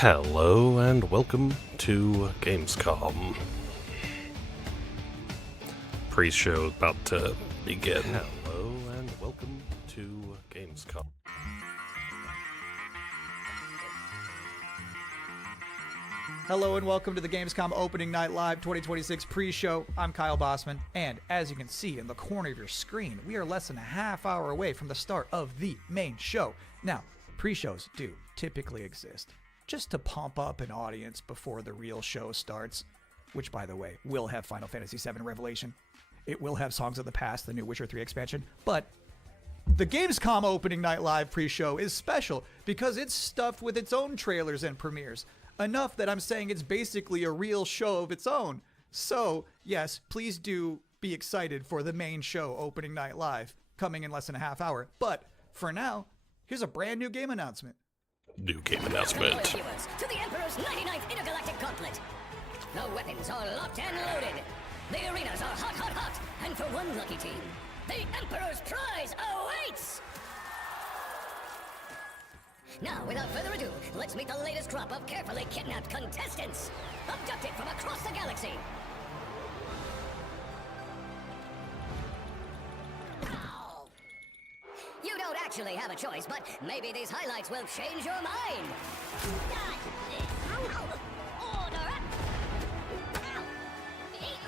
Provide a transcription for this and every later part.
Hello and welcome to Gamescom. Pre-show about to begin. Hello and welcome to Gamescom. Hello and welcome to the Gamescom Opening Night Live 2026 pre-show. I'm Kyle Bossman, and as you can see in the corner of your screen, we are less than a half hour away from the start of the main show. Now, pre-shows do typically exist just to pump up an audience before the real show starts, which, by the way, will have Final Fantasy VII Revelation. It will have Songs of the Past, the new Witcher 3 expansion, but the Gamescom Opening Night Live pre-show is special because it's stuffed with its own trailers and premieres. Enough that I'm saying it's basically a real show of its own. So, yes, please do be excited for the main show, Opening Night Live, coming in less than a half hour. But for now, here's a brand new game announcement. New game announcement. Welcome, viewers, to the Emperor's 99th Intergalactic Gauntlet. The weapons are locked and loaded. The arenas are hot, hot, hot. And for one lucky team, the Emperor's prize awaits! Now, without further ado, let's meet the latest crop of carefully kidnapped contestants, abducted from across the galaxy. Ow. You don't actually have a choice, but maybe these highlights will change your mind. Order up! Take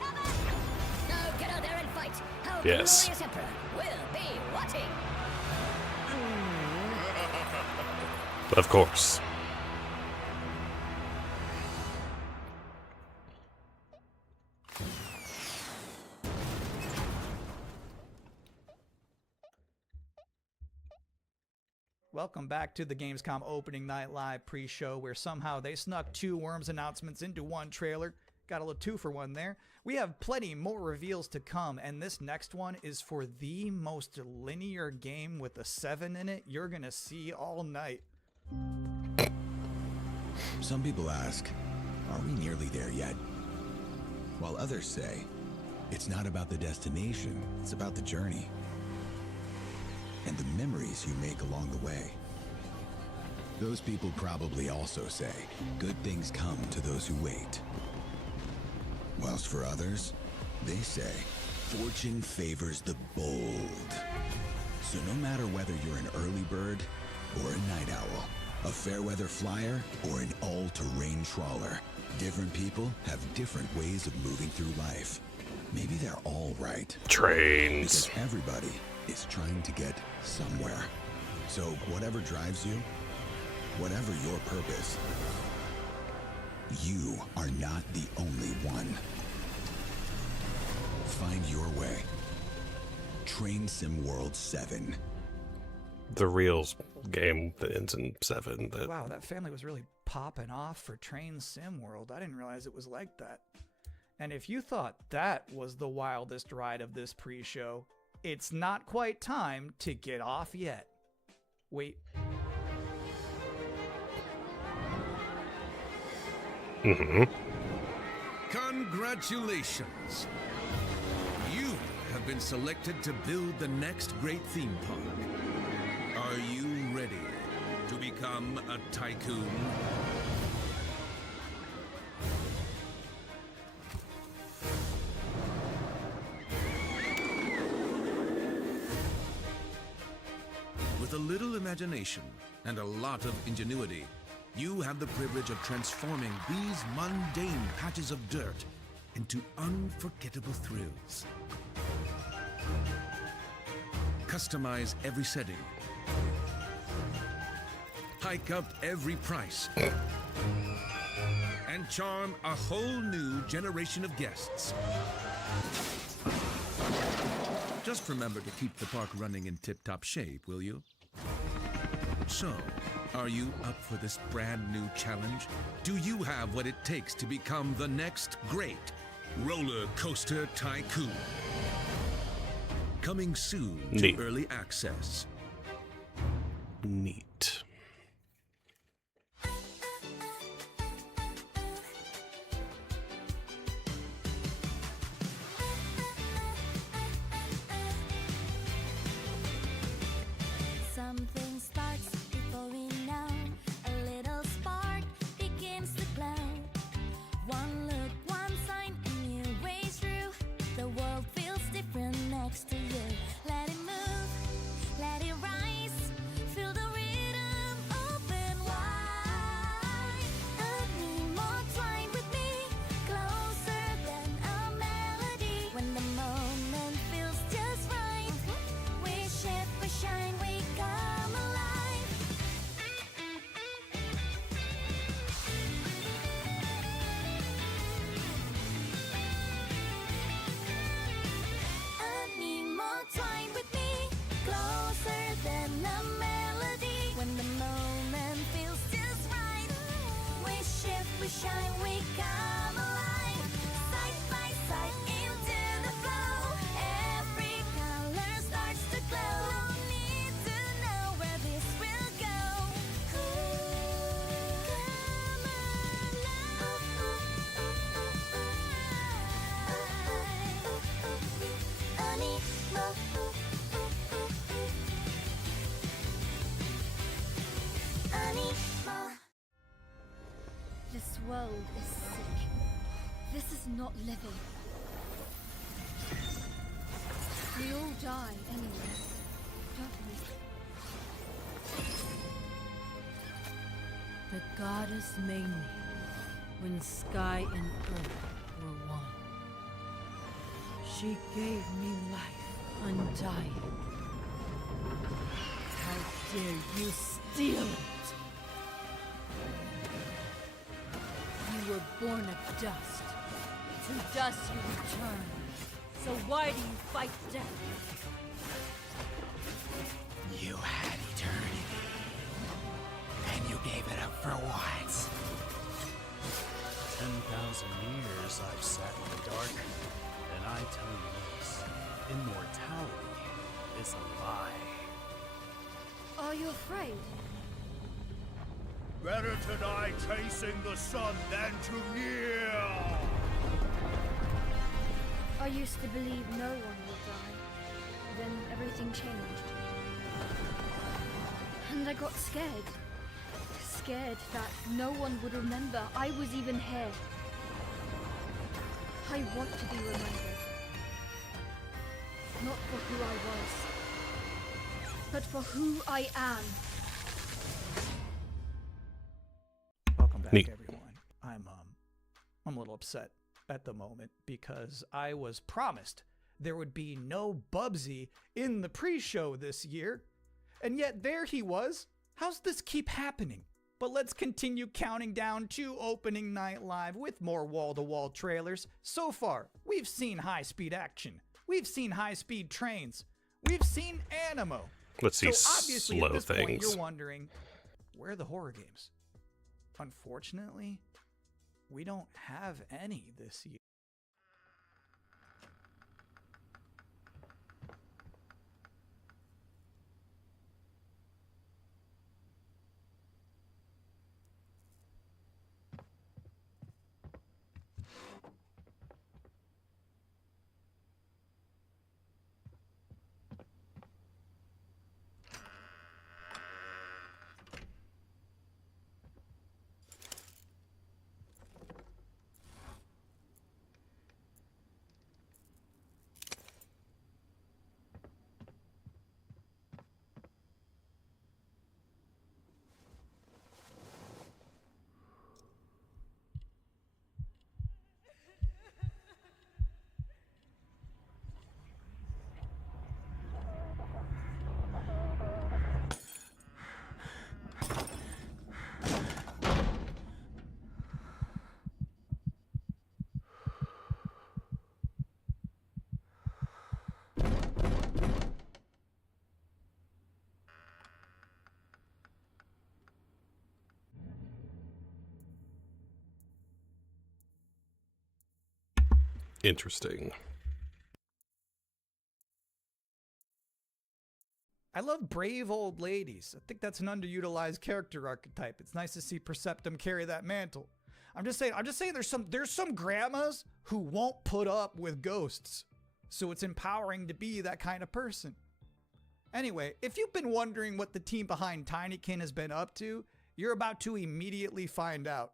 cover! Now get out there and fight. Our Yes. glorious Emperor will be watching. Of course. Welcome back to the Gamescom Opening Night Live pre-show, where somehow they snuck two Worms announcements into one trailer. Got a little 2-for-1 there. We have plenty more reveals to come, and this next one is for the most linear game with a 7 in it you're gonna see all night. Some people ask, are we nearly there yet? While others say, it's not about the destination, it's about the journey. And the memories you make along the way. Those people probably also say, good things come to those who wait. Whilst for others, they say, fortune favors the bold. So no matter whether you're an early bird or a night owl, a fair weather flyer or an all-terrain trawler, different people have different ways of moving through life. Maybe they're all right. Trains. Because everybody is trying to get somewhere. So whatever drives you, whatever your purpose, you are not the only one. Find your way. Train Sim World 7. The real game that ends in 7. Wow, that family was really popping off for Train Sim World. I didn't realize it was like that. And if you thought that was the wildest ride of this pre-show, it's not quite time to get off yet. Wait. Congratulations! You have been selected to build the next great theme park. Are you ready to become a tycoon? With a little imagination and a lot of ingenuity, you have the privilege of transforming these mundane patches of dirt into unforgettable thrills. Customize every setting. Hike up every price. And charm a whole new generation of guests. Just remember to keep the park running in tip-top shape, will you? So, are you up for this brand new challenge? Do you have what it takes to become the next great roller coaster tycoon? Coming soon to Neat. early access. Neat. Something starts before we know. A shine, we come alive. Side by side into the flow. Every color starts to glow. No need to know where this will go. This world is sick. This is not living. We all die anyway, don't we? The goddess made me when sky and earth were one. She gave me life undying. How dare you steal it? You were born of dust. To dust you return. So why do you fight death? You had eternity, and you gave it up for what? 10,000 years I've sat in the dark, and I tell you this, immortality is a lie. Are you afraid? Better to die chasing the sun than to kneel! I used to believe no one would die. Then everything changed. And I got scared. Scared that no one would remember I was even here. I want to be remembered. Not for who I was, but for who I am. Welcome back, Neat. everyone. I'm a little upset at the moment because I was promised there would be no Bubsy in the pre-show this year, and yet there he was. How's this keep happening? But let's continue counting down to opening night live with more wall-to-wall trailers. So far, we've seen high-speed action. We've seen high-speed trains. We've seen animo. Let's see So obviously slow at this point, things. you're wondering, where are the horror games? Unfortunately, we don't have any this year. Interesting. I love brave old ladies. I think that's an underutilized character archetype. It's nice to see Perceptum carry that mantle. I'm just saying there's some grandmas who won't put up with ghosts. So it's empowering to be that kind of person. Anyway, if you've been wondering what the team behind Tinykin has been up to, you're about to immediately find out.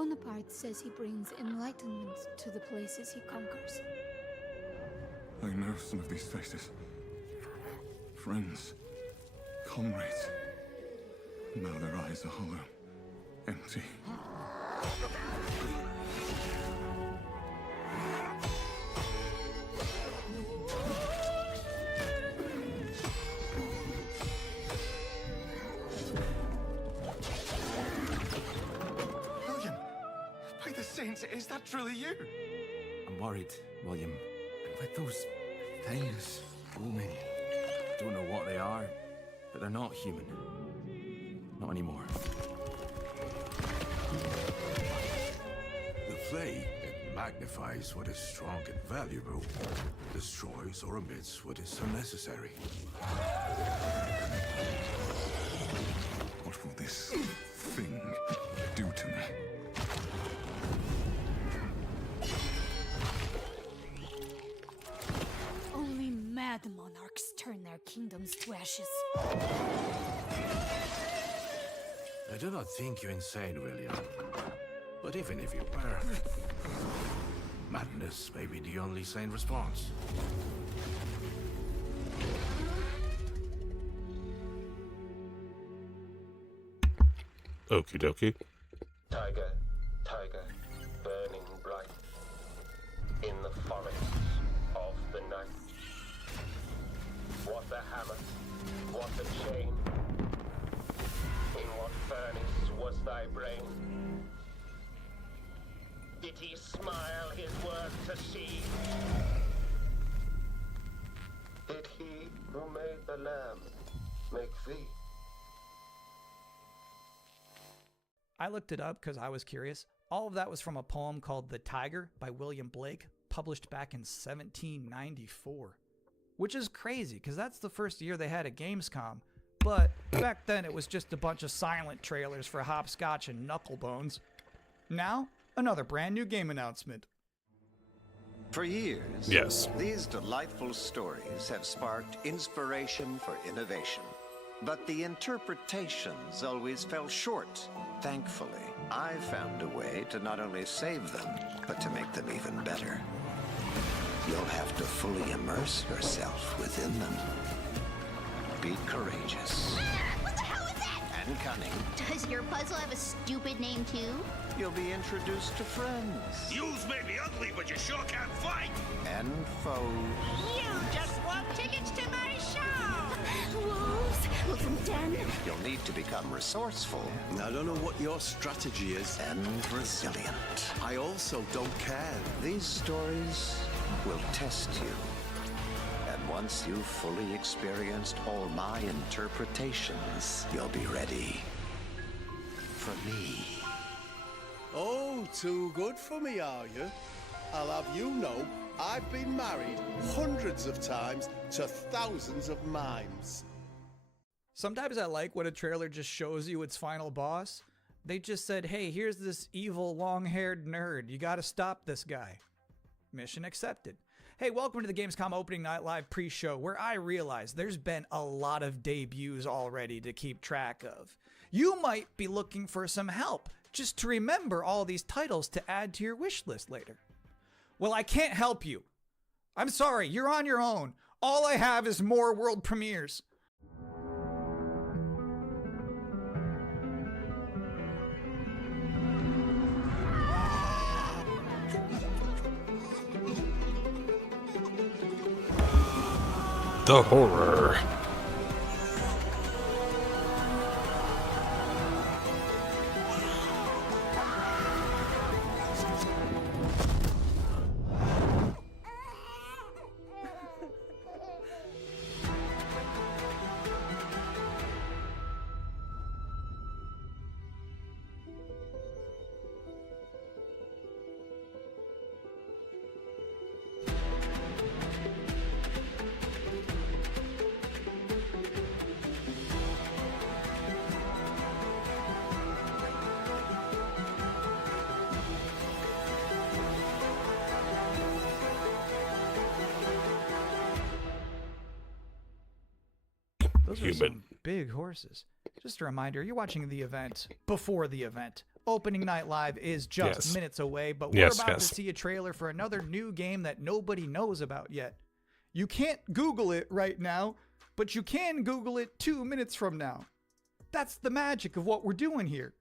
Bonaparte says he brings enlightenment to the places he conquers. I know some of these faces. Friends. Comrades. Now their eyes are hollow. Empty. William! By the saints, is that truly you? I'm worried, William. And with those things looming, I don't know what they are, but they're not human. Not anymore. The flame, it magnifies what is strong and valuable, destroys or omits what is unnecessary. What will this thing do to me? Only mad monarchs turn their kingdoms to ashes. I do not think you insane, William. But even if you were, madness may be the only sane response. Okie dokie. Tiger, tiger, burning bright in the forests of the night. What a hammer, what a chain. In what furnace was thy brain? Did he smile his work to see? Did he who made the lamb make thee? I looked it up because I was curious. All of that was from a poem called The Tiger by William Blake, published back in 1794. Which is crazy, because that's the first year they had a Gamescom. But back then it was just a bunch of silent trailers for Hopscotch and Knucklebones. Now, another brand new game announcement. For years, Yes. these delightful stories have sparked inspiration for innovation. But the interpretations always fell short. Thankfully, I found a way to not only save them, but to make them even better. You'll have to fully immerse yourself within them. Be courageous. What the hell is that? And cunning. Does your puzzle have a stupid name too? You'll be introduced to friends. Yous may be ugly, but you sure can't fight! And foes. You just want tickets to my show! Wolves in the den. You'll need to become resourceful. I don't know what your strategy is. And resilient. I also don't care. These stories will test you. And once you've fully experienced all my interpretations, you'll be ready for me. Oh, too good for me, are you? I'll have you know, I've been married hundreds of times to thousands of mimes. Sometimes I like when a trailer just shows you its final boss. They just said, hey, here's this evil long-haired nerd. You gotta stop this guy. Mission accepted. Hey, welcome to the Gamescom Opening Night Live pre-show, where I realize there's been a lot of debuts already to keep track of. You might be looking for some help, just to remember all these titles to add to your wish list later. Well, I can't help you. I'm sorry, you're on your own. All I have is more world premieres. The horror. Those are some big horses. Just a reminder, you're watching the event before the event. Opening Night Live is just minutes away, but we're about to see a trailer for another new game that nobody knows about yet. You can't Google it right now, but you can Google it 2 minutes from now. That's the magic of what we're doing here.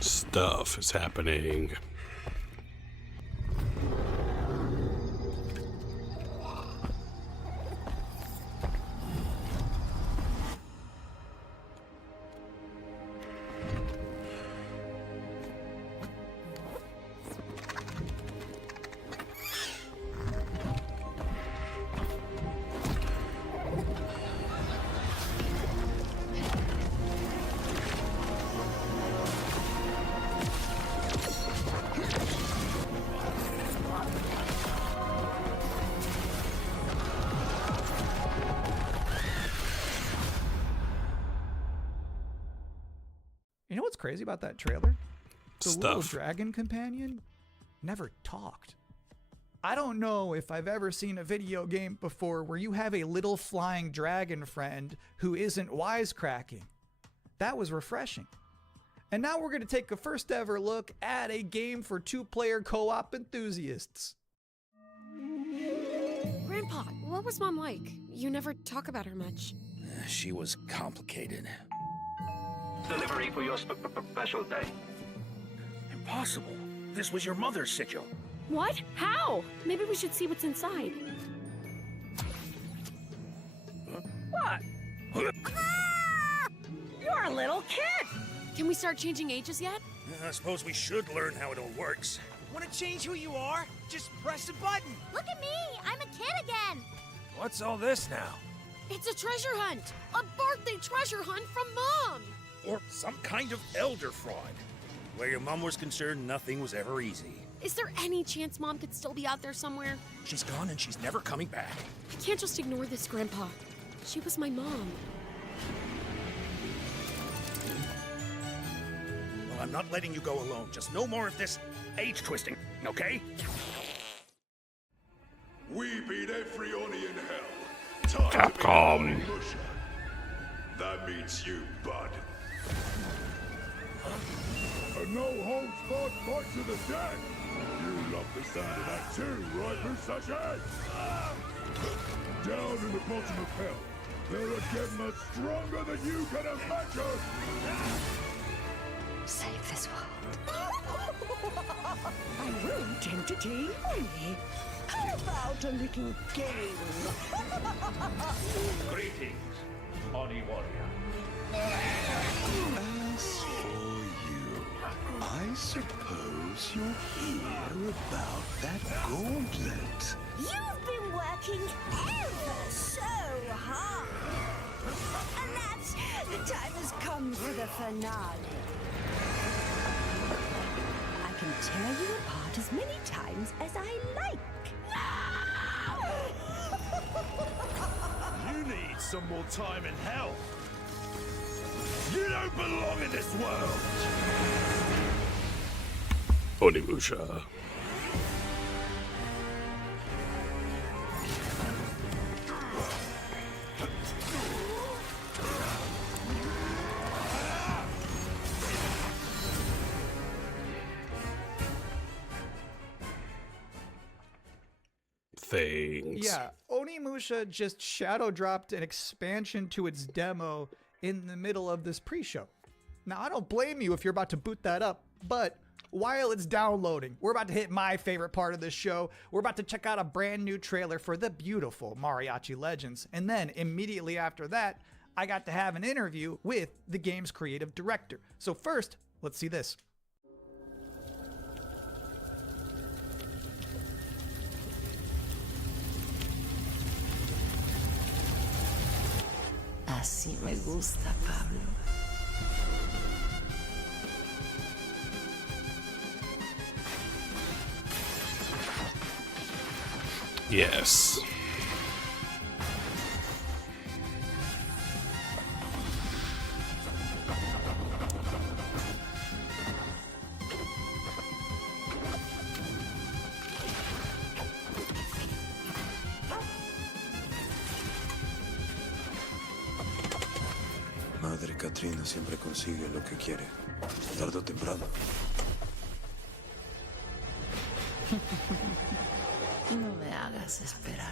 Stuff is happening. You know what's crazy about that trailer? The little Stuff. dragon companion never talked. I don't know if I've ever seen a video game before where you have a little flying dragon friend who isn't wisecracking. That was refreshing. And now we're going to take a first ever look at a game for two-player co-op enthusiasts. Grandpa, what was Mom like? You never talk about her much. She was complicated. Delivery for your special day. Impossible. This was your mother's sigil. What? How? Maybe we should see what's inside. What? You're a little kid! Can we start changing ages yet? I suppose we should learn how it all works. Want to change who you are? Just press a button. Look at me! I'm a kid again! What's all this now? It's a treasure hunt! A birthday treasure hunt from Mom! Or some kind of elder fraud. Where your mom was concerned, nothing was ever easy. Is there any chance Mom could still be out there somewhere? She's gone and she's never coming back. I can't just ignore this, Grandpa. She was my mom. Well, I'm not letting you go alone. Just no more of this age twisting, okay? We beat every Oni in hell. Capcom. That means you, bud. A no-holds-barred fight to the death. You love the sound of that too, right, Musashi? Down in the bottom of hell, there are Gemmas stronger than you can imagine. Save this world. I won't entertain Oni. How about a little game? Greetings, Oni Warrior. As for you, I suppose you'll hear about that gauntlet. You've been working ever so hard. Alas, the time has come for the finale. I can tear you apart as many times as I like. You need some more time in hell. You don't belong in this world. Onimusha. Things. Yeah, Onimusha just shadow dropped an expansion to its demo in the middle of this pre-show. Now, I don't blame you if you're about to boot that up, but while it's downloading, we're about to hit my favorite part of this show. We're about to check out a brand new trailer for the beautiful Mariachi Legends. And then immediately after that, I got to have an interview with the game's creative director. So first, let's see this. Así me gusta, Pablo. Yes. Madre Katrina siempre consigue lo que quiere, tarde o temprano. No me hagas esperar.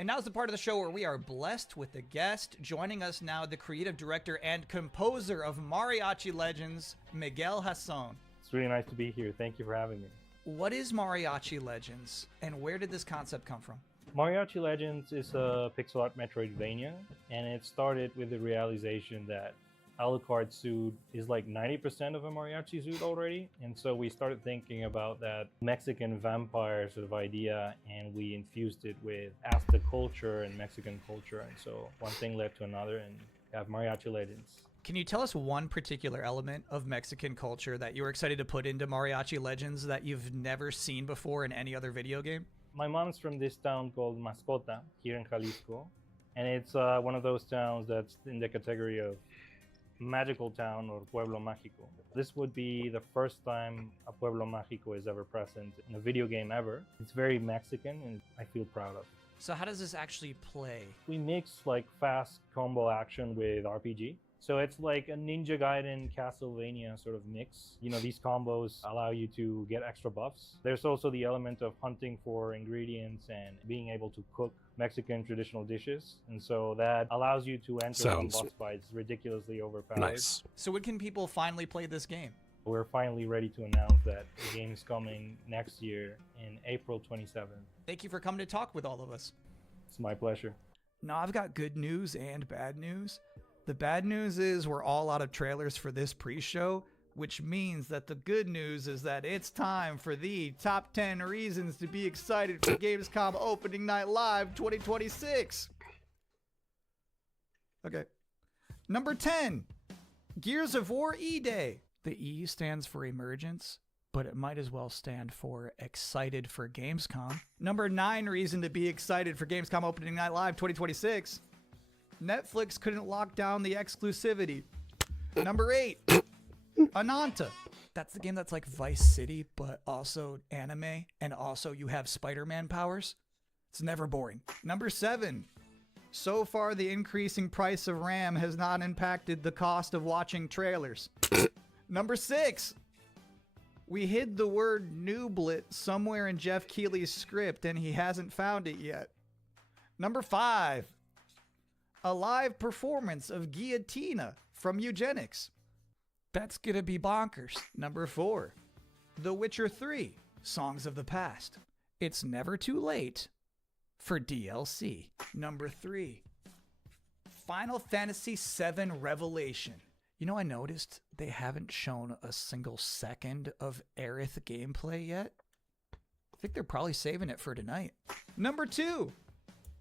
And now's the part of the show where we are blessed with a guest. Joining us now, the creative director and composer of Mariachi Legends, Miguel Hasson. It's really nice to be here. Thank you for having me. What is Mariachi Legends, and where did this concept come from? Mariachi Legends is a pixel art Metroidvania, and it started with the realization that Alucard's suit is like 90% of a mariachi suit already, and so we started thinking about that Mexican vampire sort of idea, and we infused it with Aztec culture and Mexican culture, and so one thing led to another, and we have Mariachi Legends. Can you tell us one particular element of Mexican culture that you were excited to put into Mariachi Legends that you've never seen before in any other video game? My mom's from this town called Mascota here in Jalisco, and it's one of those towns that's in the category of magical town or pueblo mágico. This would be the first time a pueblo mágico is ever present in a video game ever. It's very Mexican and I feel proud of. So how does this actually play? We mix like fast combo action with RPG. So it's like a Ninja Gaiden Castlevania sort of mix. You know, these combos allow you to get extra buffs. There's also the element of hunting for ingredients and being able to cook Mexican traditional dishes. And so that allows you to enter boss fights ridiculously overpowered. Nice. So when can people finally play this game? We're finally ready to announce that the game is coming next year in April 27th. Thank you for coming to talk with all of us. It's my pleasure. Now I've got good news and bad news. The bad news is we're all out of trailers for this pre-show, which means that the good news is that it's time for the top 10 reasons to be excited for Gamescom Opening Night Live 2026. Okay. Number 10, Gears of War E-Day. The E stands for emergence, but it might as well stand for excited for Gamescom. Number 9 reason to be excited for Gamescom Opening Night Live 2026. Netflix couldn't lock down the exclusivity. Number 8, Ananta. That's the game that's like Vice City, but also anime, and also you have Spider-Man powers. It's never boring. Number 7, so far the increasing price of RAM has not impacted the cost of watching trailers. Number 6, we hid the word nooblet somewhere in Jeff Keighley's script and he hasn't found it yet. Number 5, a live performance of Guillotina from Eugenics. That's gonna be bonkers. Number 4, The Witcher 3, Songs of the Past. It's never too late for DLC. Number 3, Final Fantasy VII Revelation. You know, I noticed they haven't shown a single second of Aerith gameplay yet. I think they're probably saving it for tonight. Number 2,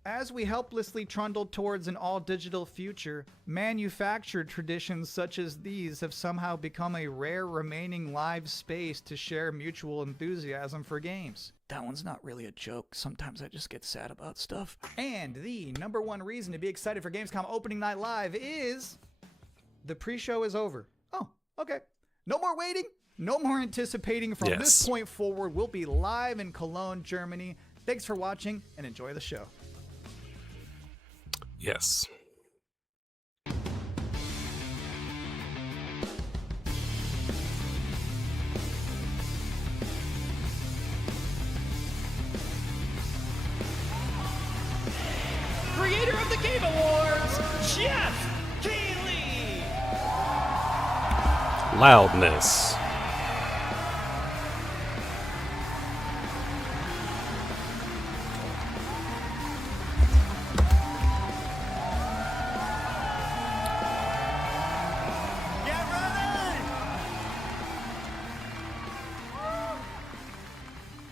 as we helplessly trundle towards an all-digital future, manufactured traditions such as these have somehow become a rare remaining live space to share mutual enthusiasm for games. That one's not really a joke. Sometimes I just get sad about stuff. And the number 1 reason to be excited for Gamescom Opening Night Live is the pre-show is over. Oh, okay. No more waiting. No more anticipating. From this point forward, we'll be live in Cologne, Germany. Thanks for watching and enjoy the show. Yes. leader of the Game Awards, Jeff Keighley. Loudness.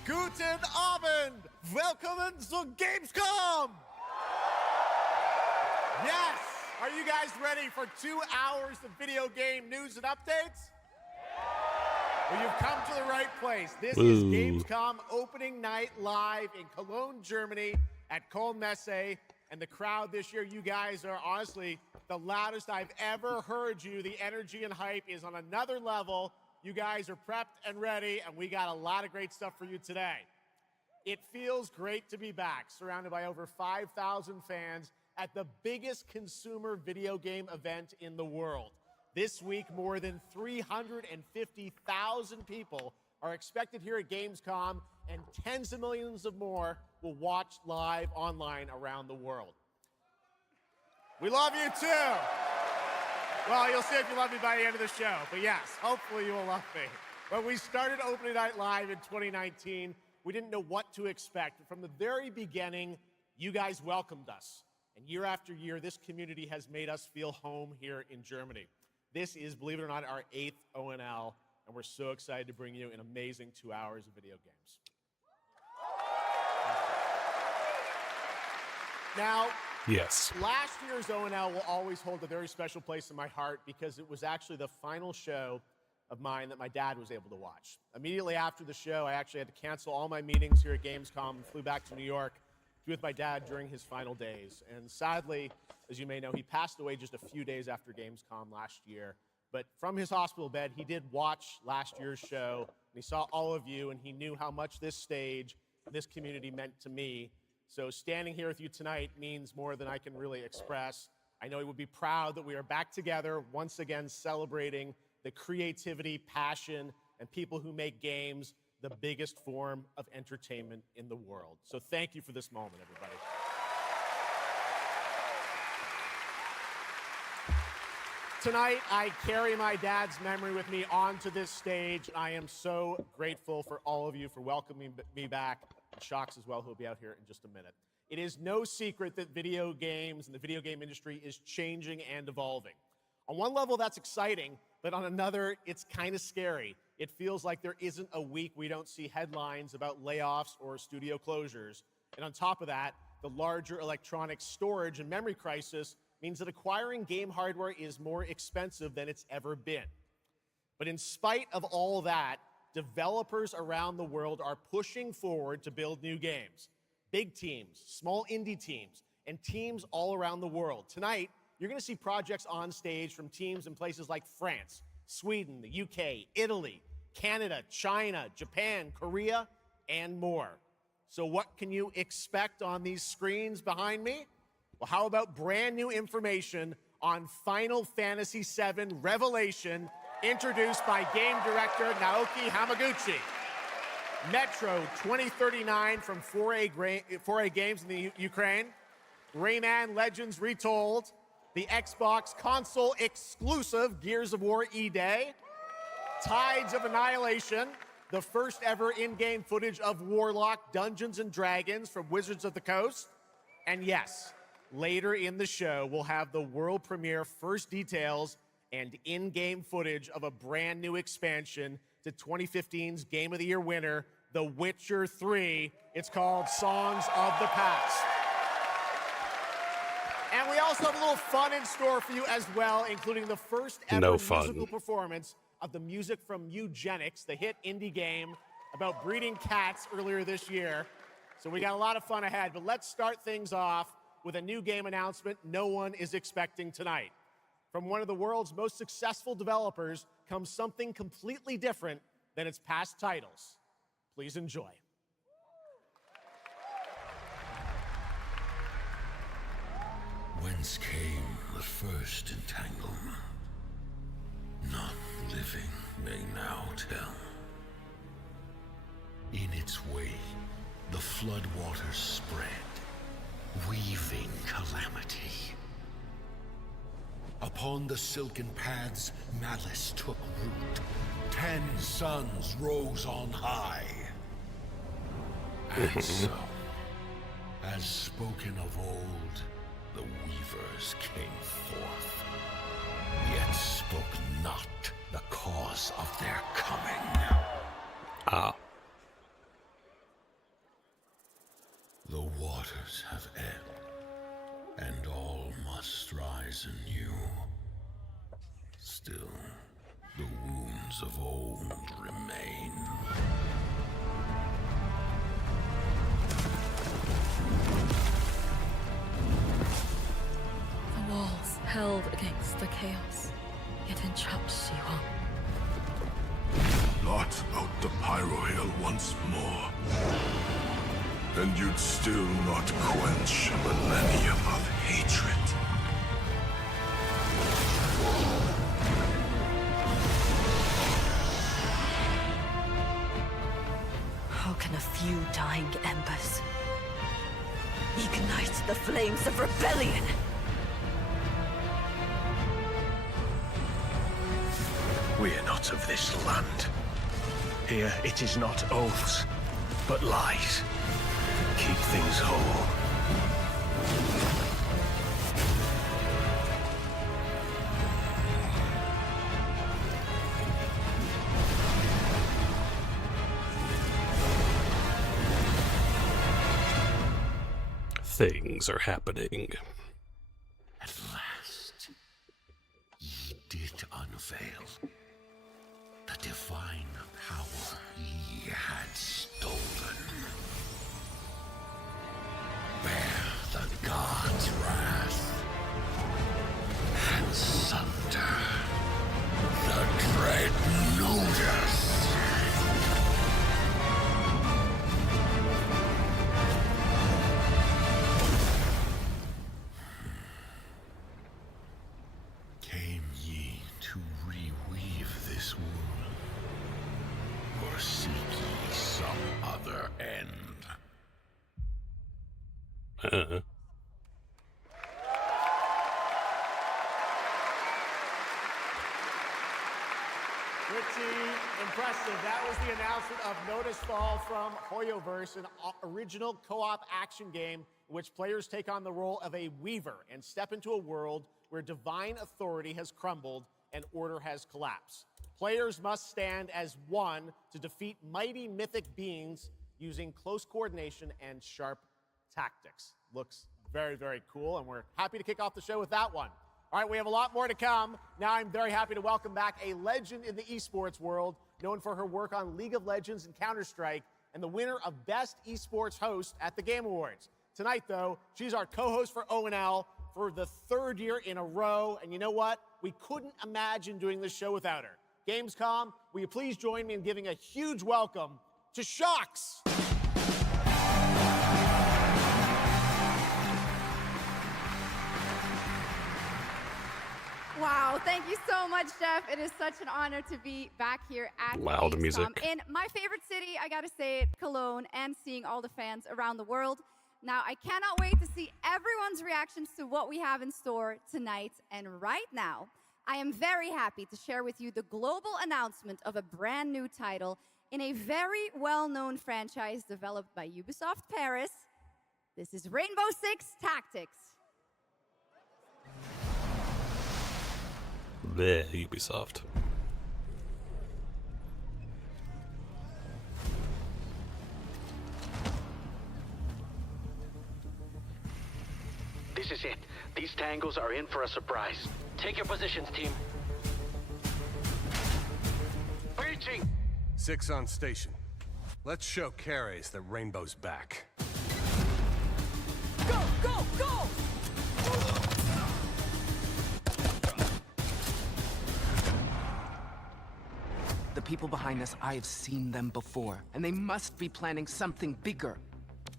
Guten Abend! Welcome to Gamescom! Yes! Are you guys ready for 2 hours of video game news and updates? Well, you've come to the right place. This is Gamescom opening night live in Cologne, Germany at Köln-Messe. And the crowd this year, you guys are honestly the loudest I've ever heard you. The energy and hype is on another level. You guys are prepped and ready, and we got a lot of great stuff for you today. It feels great to be back, surrounded by over 5,000 fans at the biggest consumer video game event in the world. This week, more than 350,000 people are expected here at Gamescom, and tens of millions of more will watch live online around the world. We love you too. Well, you'll see if you love me by the end of the show, but yes, hopefully you will love me. When we started Opening Night Live in 2019, we didn't know what to expect. From the very beginning, you guys welcomed us. And year after year, this community has made us feel home here in Germany. This is, believe it or not, our 8th ONL, and we're so excited to bring you an amazing 2 hours of video games. Now, yes. Last year's ONL will always hold a very special place in my heart because it was actually the final show of mine that my dad was able to watch. Immediately after the show, I actually had to cancel all my meetings here at Gamescom and flew back to New York to be with my dad during his final days. And sadly, as you may know, he passed away just a few days after Gamescom last year. But from his hospital bed, he did watch last year's show, and he saw all of you, and he knew how much this stage, this community meant to me. So standing here with you tonight means more than I can really express. I know he would be proud that we are back together, once again celebrating the creativity, passion, and people who make games the biggest form of entertainment in the world. So thank you for this moment, everybody. Tonight, I carry my dad's memory with me onto this stage. I am so grateful for all of you for welcoming me back. And Shocks as well, who will be out here in just a minute. It is no secret that video games and the video game industry is changing and evolving. On one level, that's exciting, but on another, it's kind of scary. It feels like there isn't a week we don't see headlines about layoffs or studio closures. And on top of that, the larger electronic storage and memory crisis means that acquiring game hardware is more expensive than it's ever been. But in spite of all that, developers around the world are pushing forward to build new games. Big teams, small indie teams, and teams all around the world. Tonight, you're going to see projects on stage from teams in places like France, Sweden, the UK, Italy, Canada, China, Japan, Korea, and more. So what can you expect on these screens behind me? Well, how about brand new information on Final Fantasy VII Revelation, introduced by game director Naoki Hamaguchi. Metro 2039 from 4A Games in the Ukraine. Rayman Legends Retold. The Xbox console exclusive Gears of War E-Day. Tides of Annihilation, the first ever in-game footage of Warlock Dungeons & Dragons from Wizards of the Coast. And yes, later in the show, we'll have the world premiere first details and in-game footage of a brand new expansion to 2015's Game of the Year winner, The Witcher 3. It's called Songs of the Past. And we also have a little fun in store for you as well, including the first ever musical performance of the music from Eugenics, the hit indie game about breeding cats earlier this year. So we got a lot of fun ahead, but let's start things off with a new game announcement no one is expecting tonight. From one of the world's most successful developers comes something completely different than its past titles. Please enjoy. Whence came the first entanglement? None living may now tell. In its wake, the floodwaters spread, weaving calamity. Upon the silken paths, malice took root. 10 suns rose on high. And so, as spoken of old, the weavers came forth, yet spoke not the cause of their coming. Ah. The waters have ebbed, and all must rise anew. Still, the wounds of old remain. The walls held against the chaos, yet entrapped Shiwan. Blot out the Pyro Hill once more, and you'd still not quench a millennium of hatred. How can a few dying embers ignite the flames of rebellion? We are not of this land. Here it is not oaths, but lies that keep things whole. Things are happening. At last, ye did unveil the divine power ye had stolen. Bear the god's wrath, and sunder the dread Ludus. Came ye to reweave this wound, or seek ye some other end? Pretty impressive. That was the announcement of Notice Fall from Hoyoverse, an original co-op action game in which players take on the role of a weaver and step into a world where divine authority has crumbled and order has collapsed. Players must stand as one to defeat mighty mythic beings using close coordination and sharp tactics. Looks very, very cool, and we're happy to kick off the show with that one. All right, we have a lot more to come. Now I'm very happy to welcome back a legend in the esports world, known for her work on League of Legends and Counter-Strike, and the winner of Best Esports Host at the Game Awards. Tonight, though, she's our co-host for ONL for the 3rd year in a row, and you know what? We couldn't imagine doing this show without her. Gamescom, will you please join me in giving a huge welcome to Shocks? Wow, thank you so much, Jeff. It is such an honor to be back here at Loud Gamescom. music. In my favorite city, I gotta say it, Cologne, and seeing all the fans around the world. Now, I cannot wait to see everyone's reactions to what we have in store tonight. And right now, I am very happy to share with you the global announcement of a brand new title in a very well-known franchise developed by Ubisoft Paris. This is Rainbow Six Tactics. Bleh, Ubisoft. This is it. These tangos are in for a surprise. Take your positions, team. Breaching! 6 on station. Let's show Cares that Rainbow's back. Go, go, go! The people behind us, I have seen them before, and they must be planning something bigger.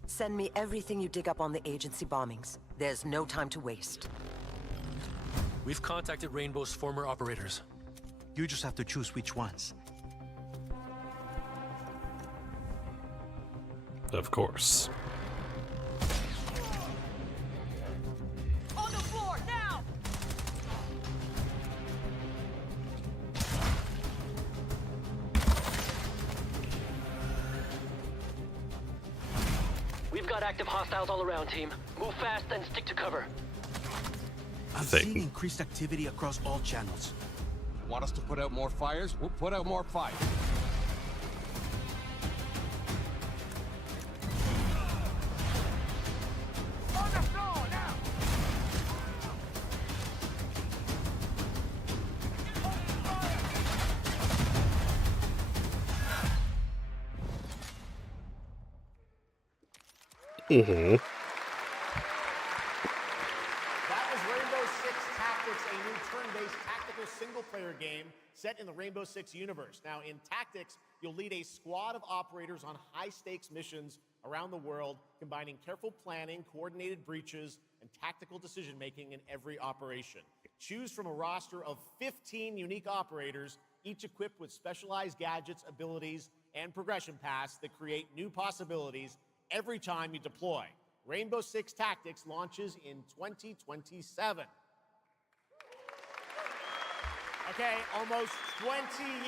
Send me everything you dig up on the agency bombings. There's no time to waste. We've contacted Rainbow's former operators. You just have to choose which ones. Of course. got active hostiles all around, team. Move fast and stick to cover. I'm seeing increased activity across all channels. Want us to put out more fires? We'll put out more fires. On the floor now! Mm-hmm. That was Rainbow Six Tactics, a new turn-based tactical single-player game set in the Rainbow Six universe. Now, in Tactics, you'll lead a squad of operators on high-stakes missions around the world, combining careful planning, coordinated breaches, and tactical decision-making in every operation. Choose from a roster of 15 unique operators, each equipped with specialized gadgets, abilities, and progression paths that create new possibilities every time you deploy. Rainbow Six Tactics launches in 2027. Okay, almost 20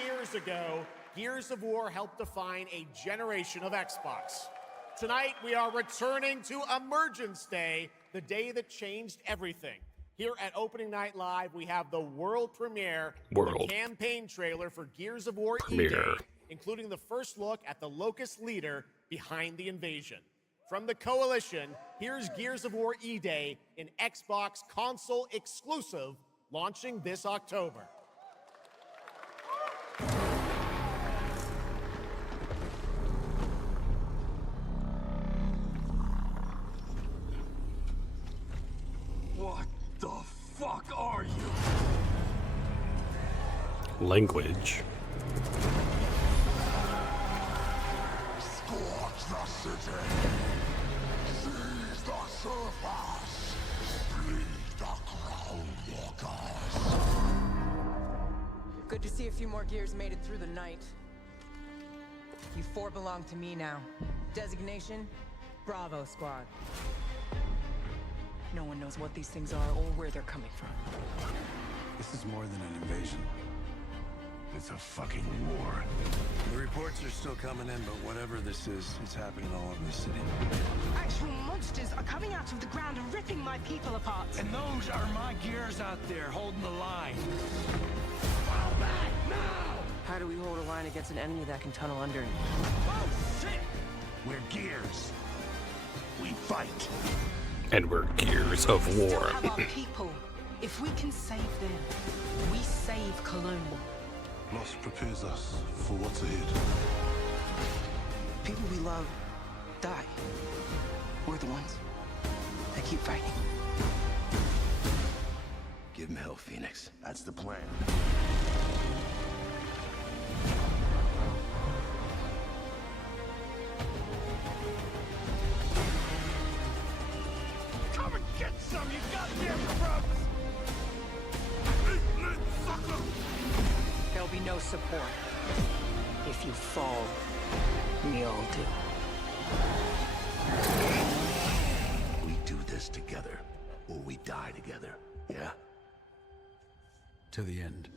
years ago, Gears of War helped define a generation of Xbox. Tonight, we are returning to Emergence Day, the day that changed everything. Here at Opening Night Live, we have the world premiere, the campaign trailer for Gears of War E-Day, including the first look at the Locust leader behind the invasion. From the Coalition, here's Gears of War E-Day, an Xbox console exclusive, launching this October. What the fuck are you? Language. Scorch the city. Seize the surface. Bleed the ground walkers. Good to see a few more gears made it through the night. You four belong to me now. Designation, Bravo Squad. No one knows what these things are or where they're coming from. This is more than an invasion. It's a fucking war. The reports are still coming in, but whatever this is, it's happening all over the city. Actual monsters are coming out of the ground and ripping my people apart. And those are my gears out there holding the line. Fall back now! How do we hold a line against an enemy that can tunnel under it? Oh, shit! We're Gears. We fight. And we're Gears of We War. still have our people. If we can save them, we save Cologne. Loss prepares us for what's ahead. People we love die. We're the ones that keep fighting. Give him hell, Phoenix. That's the plan. Come and get some, you goddamn grubs! There'll be no support. If you fall, we all do. We do this together, or we die together, yeah? To the end.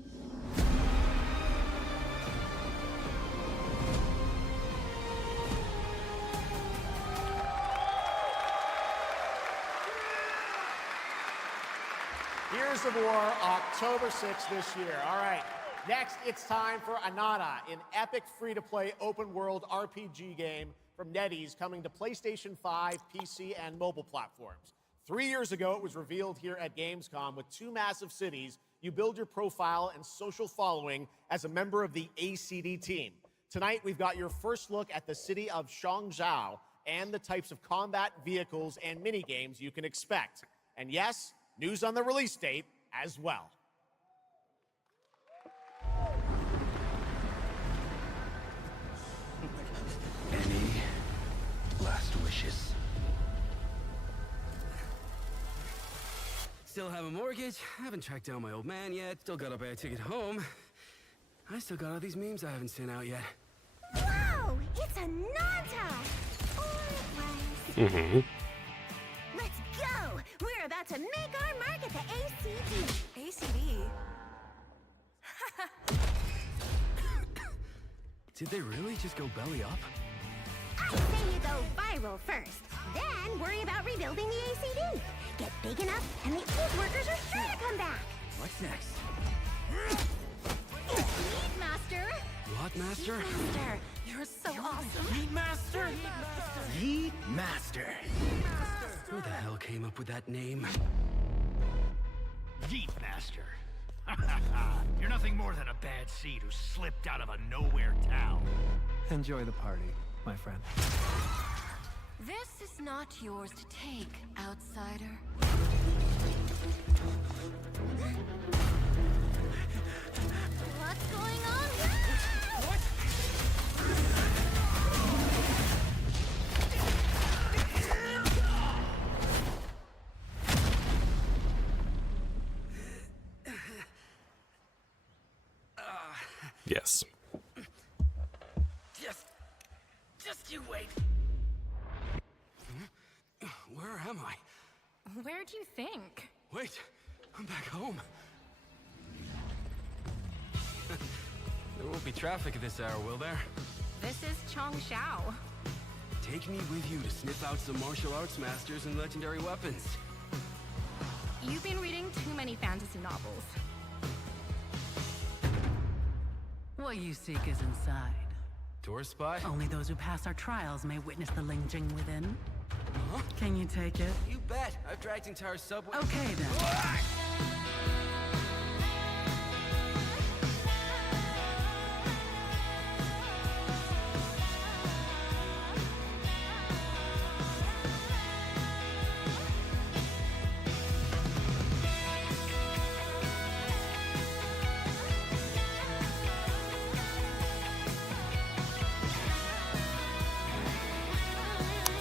Gears of War, October 6th this year. All right, next it's time for Anata, an epic free-to-play open-world RPG game from NetEase coming to PlayStation 5, PC, and mobile platforms. 3 years ago, it was revealed here at Gamescom. With 2 massive cities, you build your profile and social following as a member of the ACD team. Tonight, we've got your first look at the city of Shangzhou and the types of combat vehicles and minigames you can expect. And yes, news on the release date as well. Any last wishes? Still have a mortgage, haven't tracked down my old man yet, still gotta buy a ticket home. I still got all these memes I haven't sent out yet. Whoa! It's a Nanta! Or it was. Mm-hmm. Let's go! We're about to make our mark at the ACD. ACD? Did they really just go belly up? I say you go viral first. Then worry about rebuilding the ACD. Get big enough, and the old workers are sure to come back. What's next? Meat Master! What, Master? Master, you're so awesome. Meat Master? Yeet Master. Who the hell came up with that name? Yeet Master. You're nothing more than a bad seed who slipped out of a nowhere town. Enjoy the party, my friend. This is not yours to take, outsider. What's going on here? What? Yes. Just you wait. Where am I? Where do you think? Wait, I'm back home. There won't be traffic at this hour, will there? This is Chongshao. Take me with you to sniff out some martial arts masters and legendary weapons. You've been reading too many fantasy novels. What you seek is inside. Tourist spy? Only those who pass our trials may witness the Lingjing within. Huh? Can you take it? You bet. I've dragged entire subway. Okay then.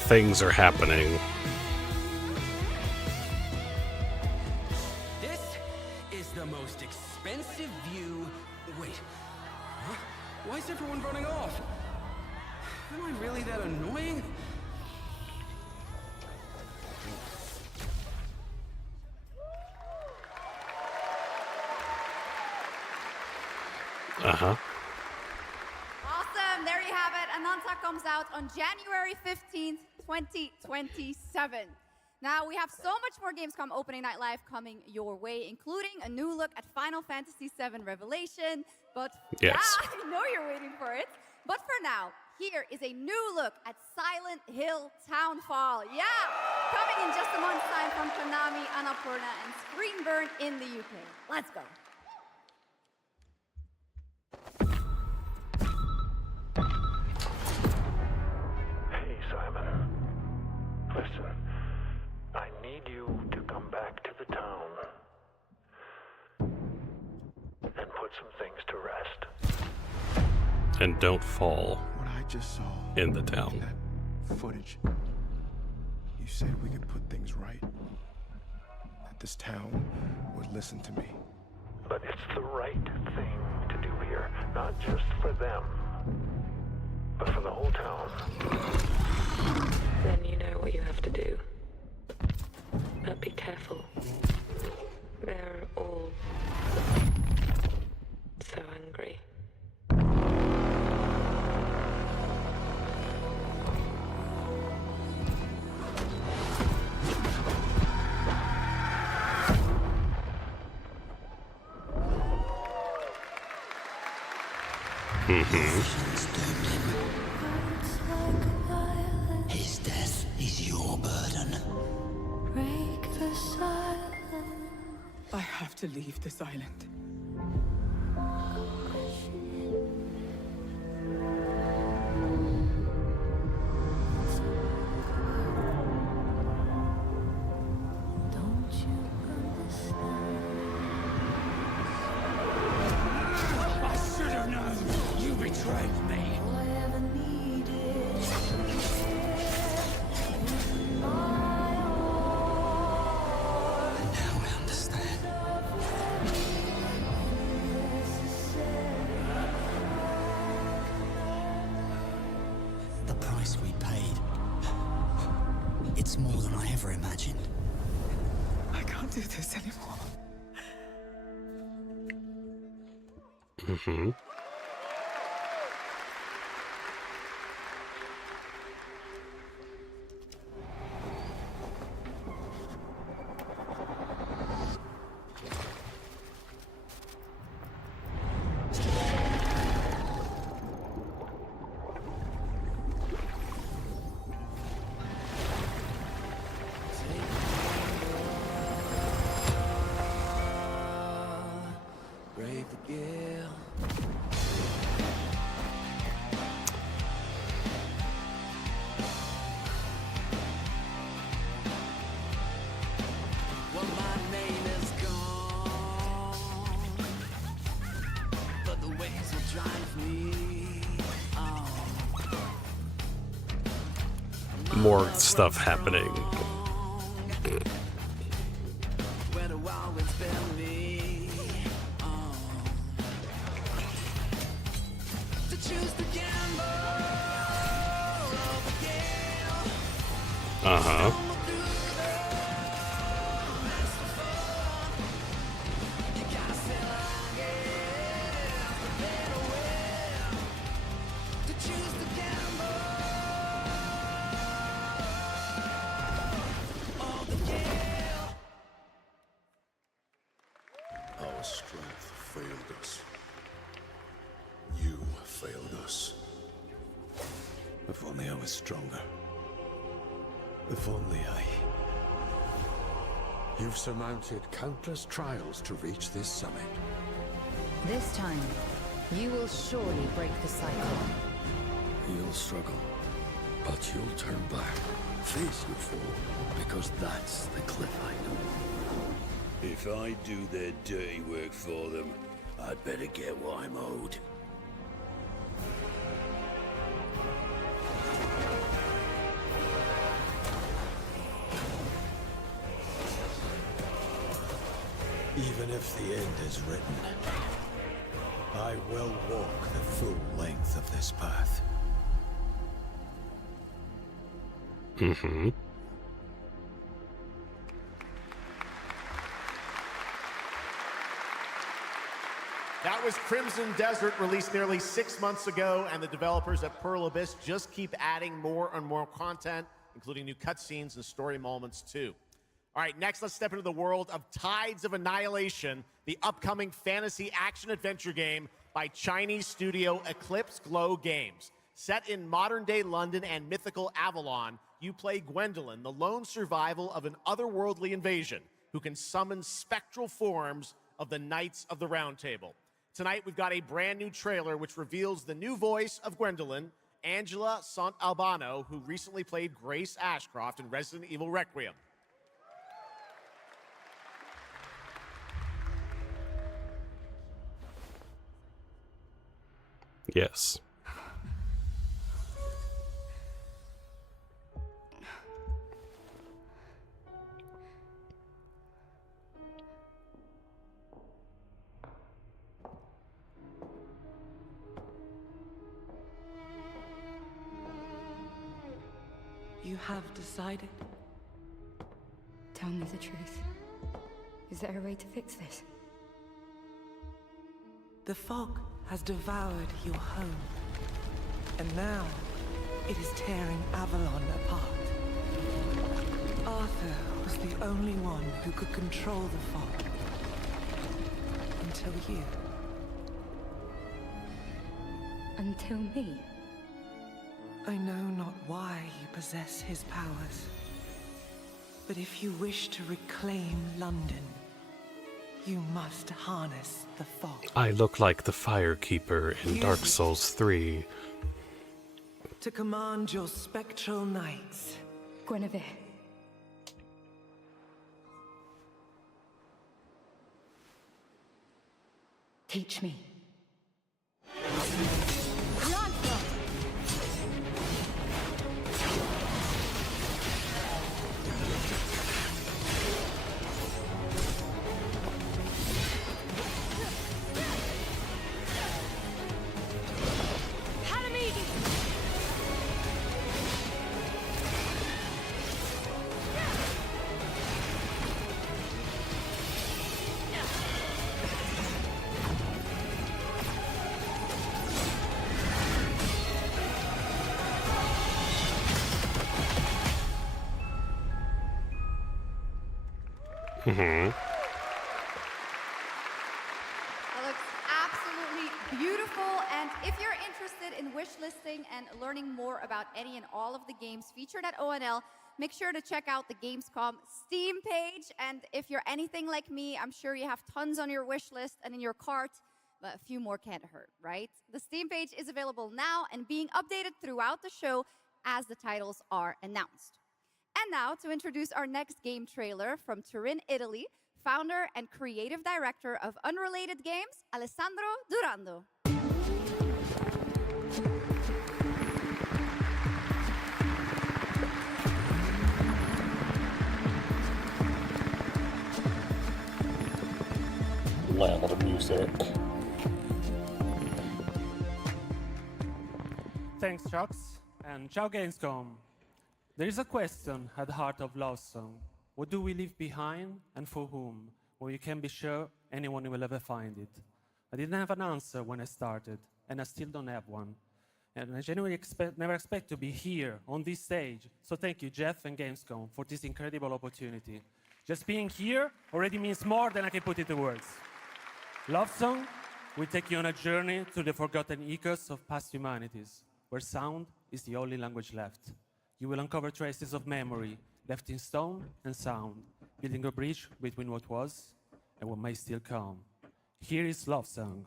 Things are happening. This is the most expensive view. Wait. Huh? Why is everyone running off? Am I really that annoying? Uh-huh. Awesome, there you have it. Ananta comes out on January 15th, 2027. Now, we have so much more Gamescom Opening Night Live coming your way, including a new look at Final Fantasy VII Revelation. But yes. I know you're waiting for it. But for now, here is a new look at Silent Hill Townfall. Yeah, coming in just a month's time from Konami, Annapurna, and Screenburn in the UK. Let's go. Hey, Simon. Listen, I need you to come back to the town and put some things to rest. And don't fall What I just saw in the town. that footage. You said we could put things right. That this town would listen to me. But it's the right thing to do here, not just for them, but for the whole town. Then you know what you have to do. But be careful. They're all so angry. His death is your burden. Break the silence. I have to leave this island. Don't you understand? I should have known! You betrayed me! All I ever needed. Now I understand. The price we paid. It's more than I ever imagined. I can't do this anymore. Mm-hmm. brave the gale. Well, my name is gone, but the waves will drive me on. More stuff happening. Where the wild winds bear me on. To choose the gamble of the gale. Uh-huh. You gotta sail on, yeah, the better way. To choose the gamble of the gale. Our strength failed us. You failed us. If only I was stronger. If only I... You've surmounted countless trials to reach this summit. This time, you will surely break the cycle. You'll struggle, but you'll turn back, face your fall, because that's the cliff I know. If I do their dirty work for them, I'd better get what I'm owed. Even if the end is written, I will walk the full length of this path. Mm-hmm. That was Crimson Desert, released nearly 6 months ago, and the developers at Pearl Abyss just keep adding more and more content, including new cutscenes and story moments too. All right, next let's step into the world of Tides of Annihilation, the upcoming fantasy action-adventure game by Chinese studio Eclipse Glow Games. Set in modern-day London and mythical Avalon, you play Gwendolyn, the lone survival of an otherworldly invasion who can summon spectral forms of the Knights of the Round Table. Tonight, we've got a brand new trailer which reveals the new voice of Gwendolyn, Angela Sant Albano, who recently played Grace Ashcroft in Resident Evil Requiem. Yes. You have decided? Tell me the truth. Is there a way to fix this? The fog has devoured your home, and now it is tearing Avalon apart. Arthur was the only one who could control the fog. Until you. Until me? I know not why you possess his powers, but if you wish to reclaim London, you must harness the fog. I look like the Firekeeper in Dark Souls 3. To command your spectral knights. Guinevere. Teach me. Mm-hmm. That looks absolutely beautiful. And if you're interested in wish listing and learning more about any and all of the games featured at ONL, make sure to check out the Gamescom Steam page. And if you're anything like me, I'm sure you have tons on your wish list and in your cart. but a few more can't hurt, right? The Steam page is available now and being updated throughout the show as the titles are announced. And now to introduce our next game trailer from Turin, Italy, founder and creative director of Unrelated Games, Alessandro Durando. Loud music. Thanks, Chucks, and ciao Gamescom. There is a question at the heart of Love Song. What do we leave behind and for whom? Well, you can be sure anyone will ever find it. I didn't have an answer when I started, and I still don't have one. And I genuinely never expect to be here on this stage. So thank you, Jeff and Gamescom, for this incredible opportunity. Just being here already means more than I can put into words. Love Song will take you on a journey through the forgotten echoes of past humanities, where sound is the only language left. You will uncover traces of memory, left in stone and sound, building a bridge between what was and what may still come. Here is Love Song.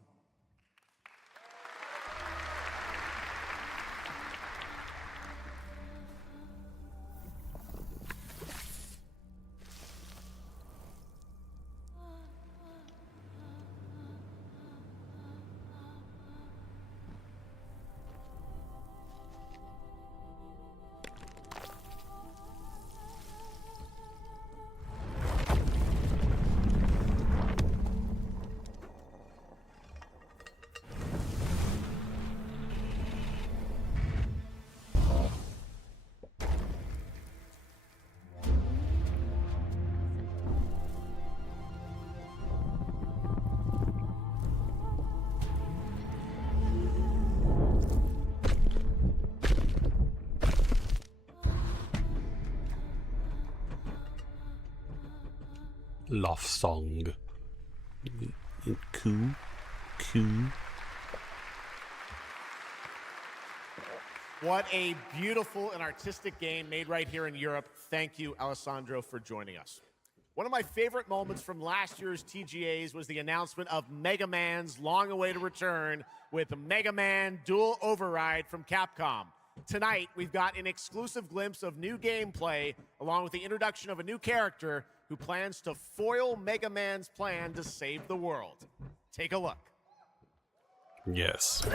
Love Song. Cool. What a beautiful and artistic game made right here in Europe. Thank you, Alessandro, for joining us. One of my favorite moments from last year's TGAs was the announcement of Mega Man's long-awaited return with Mega Man Dual Override from Capcom. Tonight, we've got an exclusive glimpse of new gameplay, along with the introduction of a new character who plans to foil Mega Man's plan to save the world. Take a look. Yes.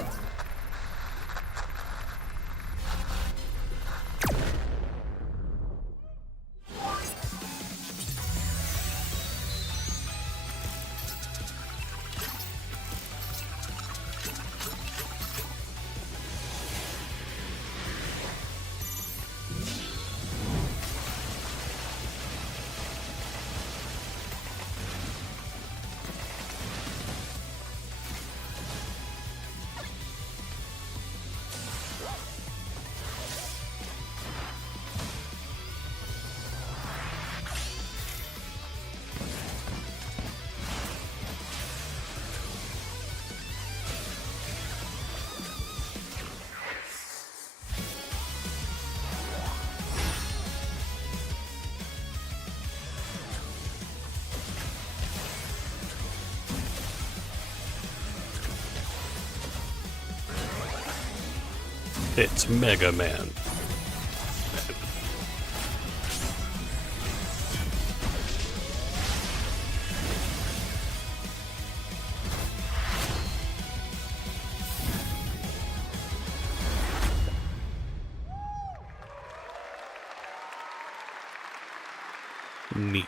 It's Mega Man. Neat.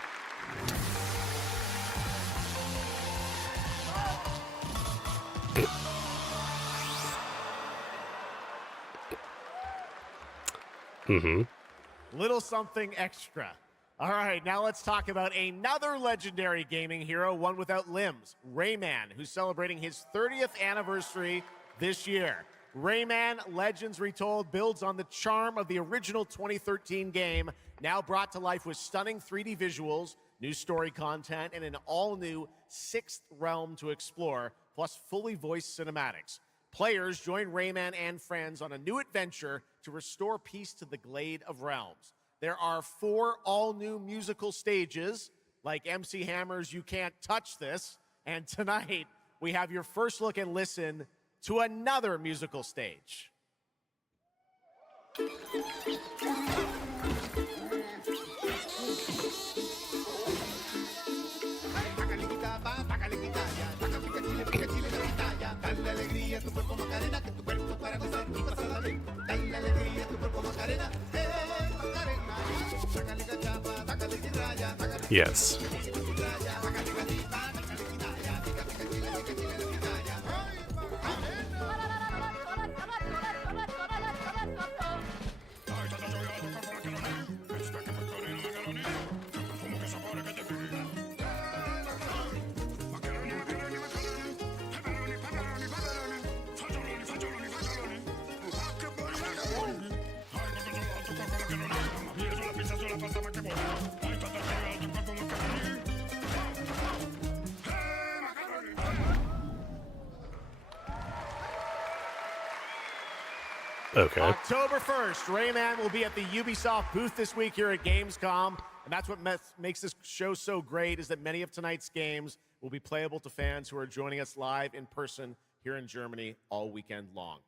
Little something extra. All right, now let's talk about another legendary gaming hero, one without limbs, Rayman, who's celebrating his 30th anniversary this year. Rayman Legends Retold builds on the charm of the original 2013 game, now brought to life with stunning 3D visuals, new story content, and an all-new sixth realm to explore, plus fully voiced cinematics. Players join Rayman and friends on a new adventure to restore peace to the Glade of Realms. There are 4 all-new musical stages, like MC Hammer's You Can't Touch This, and tonight, we have your first look and listen to another musical stage. Yes. Okay. October 1st, Rayman will be at the Ubisoft booth this week here at Gamescom. And that's what makes this show so great, is that many of tonight's games will be playable to fans who are joining us live in person here in Germany all weekend long.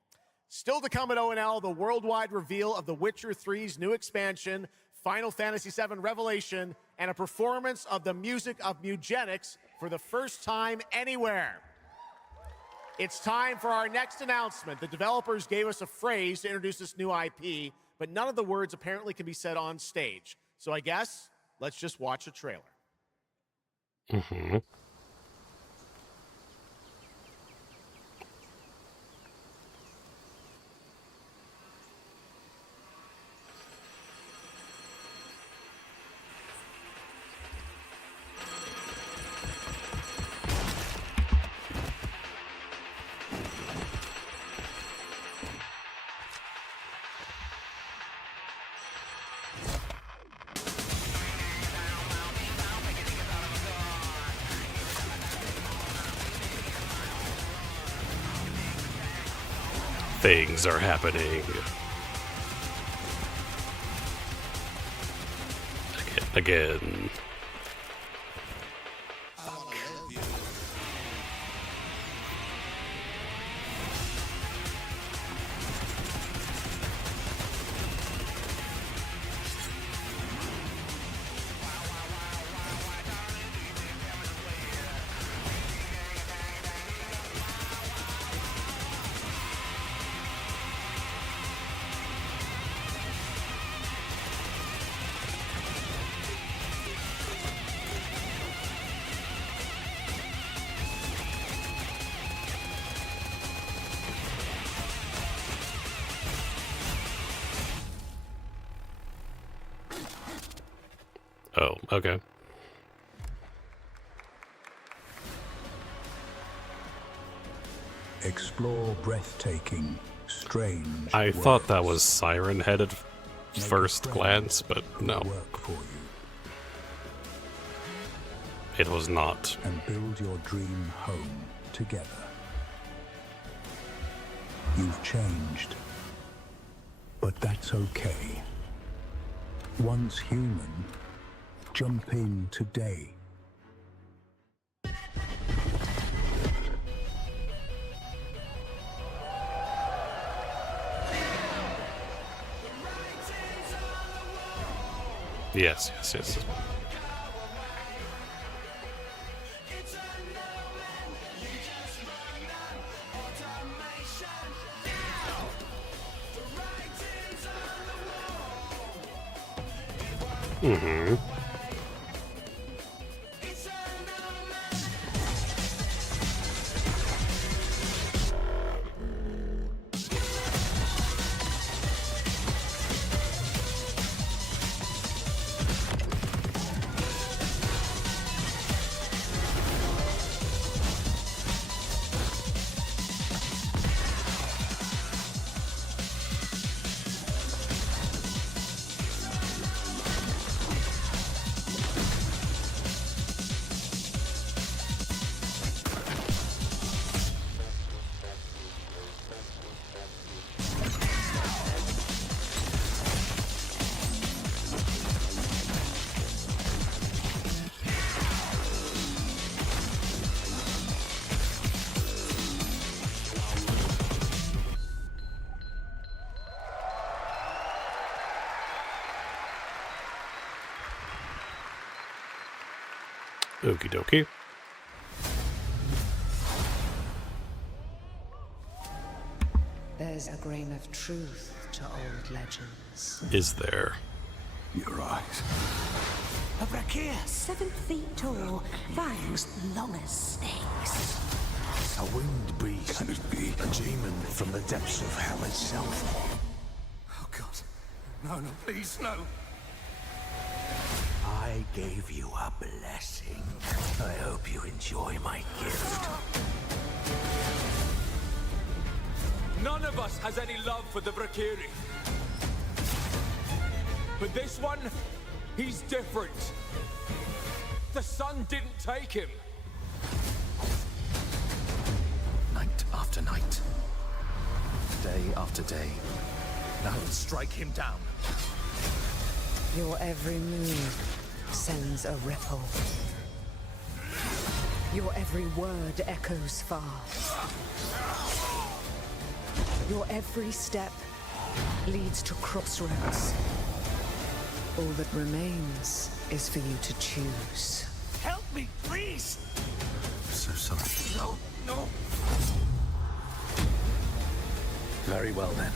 Still to come at ONL, the worldwide reveal of The Witcher 3's new expansion, Final Fantasy VII Revelation, and a performance of the music of Mugenics for the first time anywhere. It's time for our next announcement. The developers gave us a phrase to introduce this new IP, but none of the words apparently can be said on stage. So I guess let's just watch a trailer. Mm-hmm. Things are happening. Again. Oh, okay. Explore breathtaking, strange. I thought that was Siren Head at first glance, but no. It was not. And build your dream home together. You've changed, but that's okay. Once human, jump in today. Yes, yes, yes. Mm-hmm. Okie dokie. There's a grain of truth to old legends. Is there? You're right. A Brakir, 7 feet tall, fangs long as snakes. A winged beast. Can it be a demon from the depths of hell itself? Oh God. No, no, please, no. I gave you a blessing. I hope you enjoy my gift. None of us has any love for the Brakiri. But this one, he's different. The sun didn't take him. Night after night. Day after day. Now strike him down. Your every move sends a ripple. Your every word echoes far. Your every step leads to crossroads. All that remains is for you to choose. Help me, please! I'm so sorry. No, no. Very well then.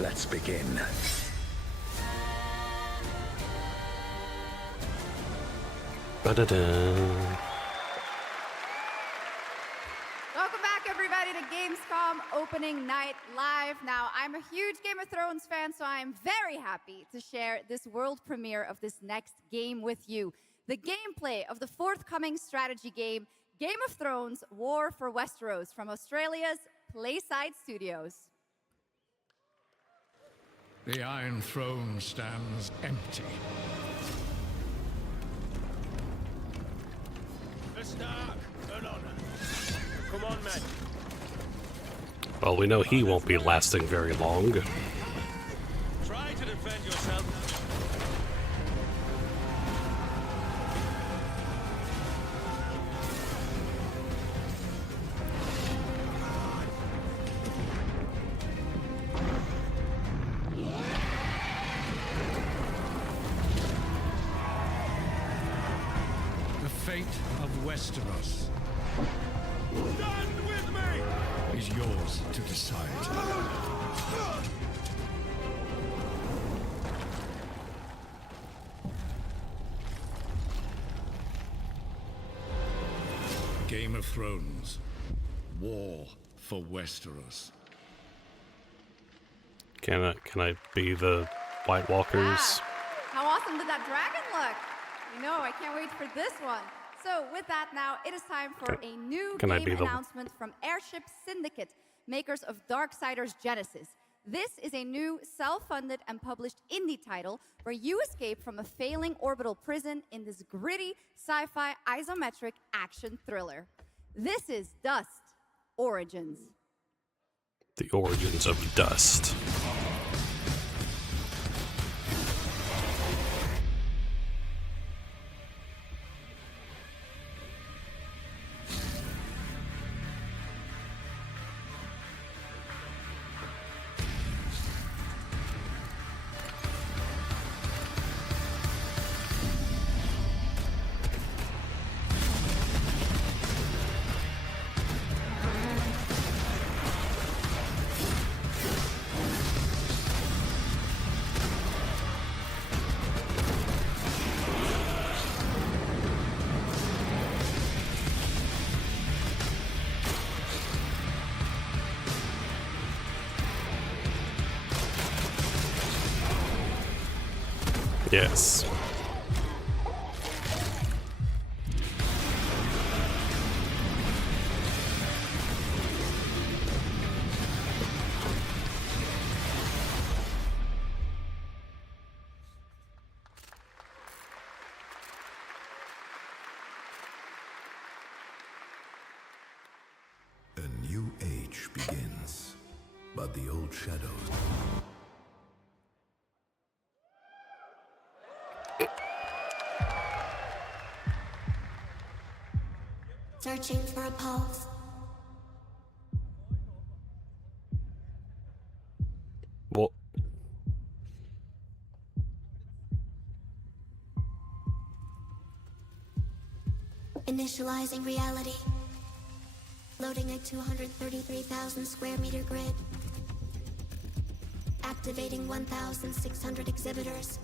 Let's begin. Ba-da-da. Welcome back, everybody, to Gamescom opening night live. Now, I'm a huge Game of Thrones fan, so I'm very happy to share this world premiere of this next game with you. The gameplay of the forthcoming strategy game, Game of Thrones War for Westeros, from Australia's Playside Studios. The Iron Throne stands empty. Come on, man. Well, we know he won't be lasting very long. Try to defend yourself. The fate of Westeros is yours to decide. Game of Thrones. War for Westeros. Can I be the White Walkers? How awesome did that dragon look? You know, I can't wait for this one. So with that now, it is time for a new game announcement from Airship Syndicate, makers of Darksiders Genesis. This is a new self-funded and published indie title where you escape from a failing orbital prison in this gritty sci-fi isometric action thriller. This is Dust Origins. The origins of Dust. Yes. A new age begins, but the old shadows. Searching for a pulse. What? Initializing reality. Loading a 233,000 square meter grid. Activating 1,600 exhibitors.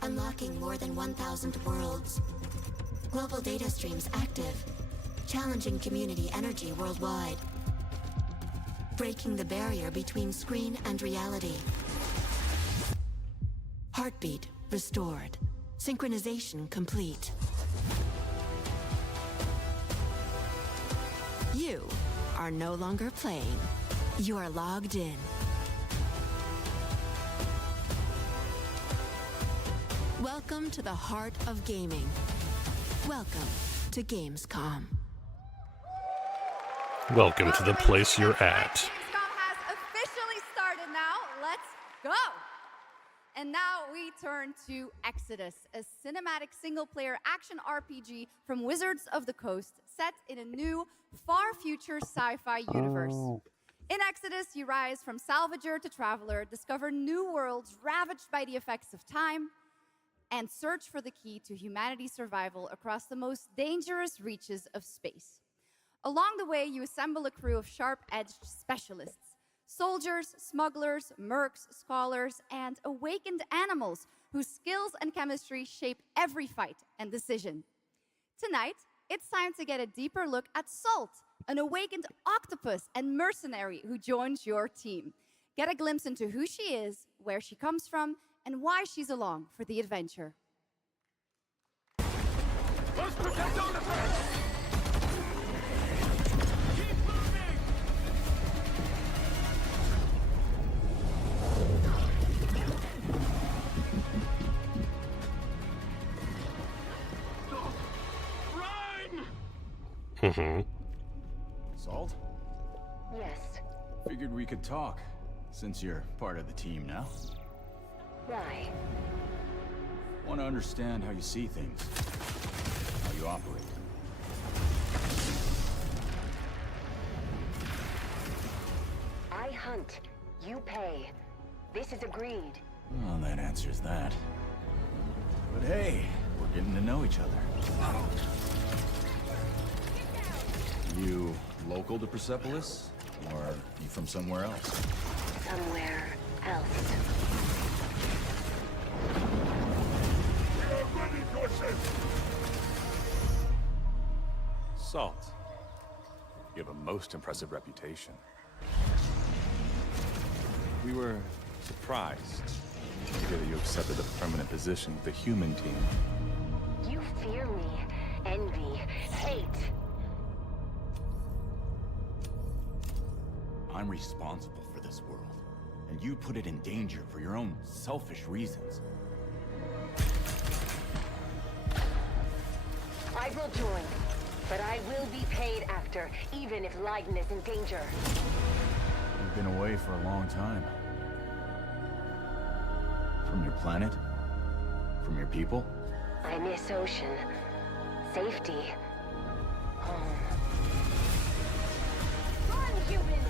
Unlocking more than 1,000 worlds. Global data streams active. Challenging community energy worldwide. Breaking the barrier between screen and reality. Heartbeat restored. Synchronization complete. You are no longer playing. You are logged in. Welcome to the heart of gaming. Welcome to Gamescom. Welcome to the place you're at. Gamescom has officially started now. Let's go! And now we turn to Exodus, a cinematic single-player action RPG from Wizards of the Coast, set in a new, far-future sci-fi universe. In Exodus, you rise from salvager to traveler, discover new worlds ravaged by the effects of time, and search for the key to humanity's survival across the most dangerous reaches of space. Along the way, you assemble a crew of sharp-edged specialists, soldiers, smugglers, mercs, scholars, and awakened animals whose skills and chemistry shape every fight and decision. Tonight, it's time to get a deeper look at Salt, an awakened octopus and mercenary who joins your team. Get a glimpse into who she is, where she comes from, and why she's along for the adventure. Let's protect our defense! Salt? Yes. Figured we could talk, since you're part of the team now. Why? Want to understand how you see things, how you operate. I hunt. You pay. This is agreed. Well, that answers that. But hey, we're getting to know each other. You local to Persepolis? Or you from somewhere else? Somewhere else. Salt. You have a most impressive reputation. We were surprised to hear that you accepted a permanent position with the human team. You fear me, envy, hate. I'm responsible for this world, and you put it in danger for your own selfish reasons. I will join, but I will be paid after, even if Leiden is in danger. You've been away for a long time. From your planet? From your people? I miss ocean, safety, home. Run, human!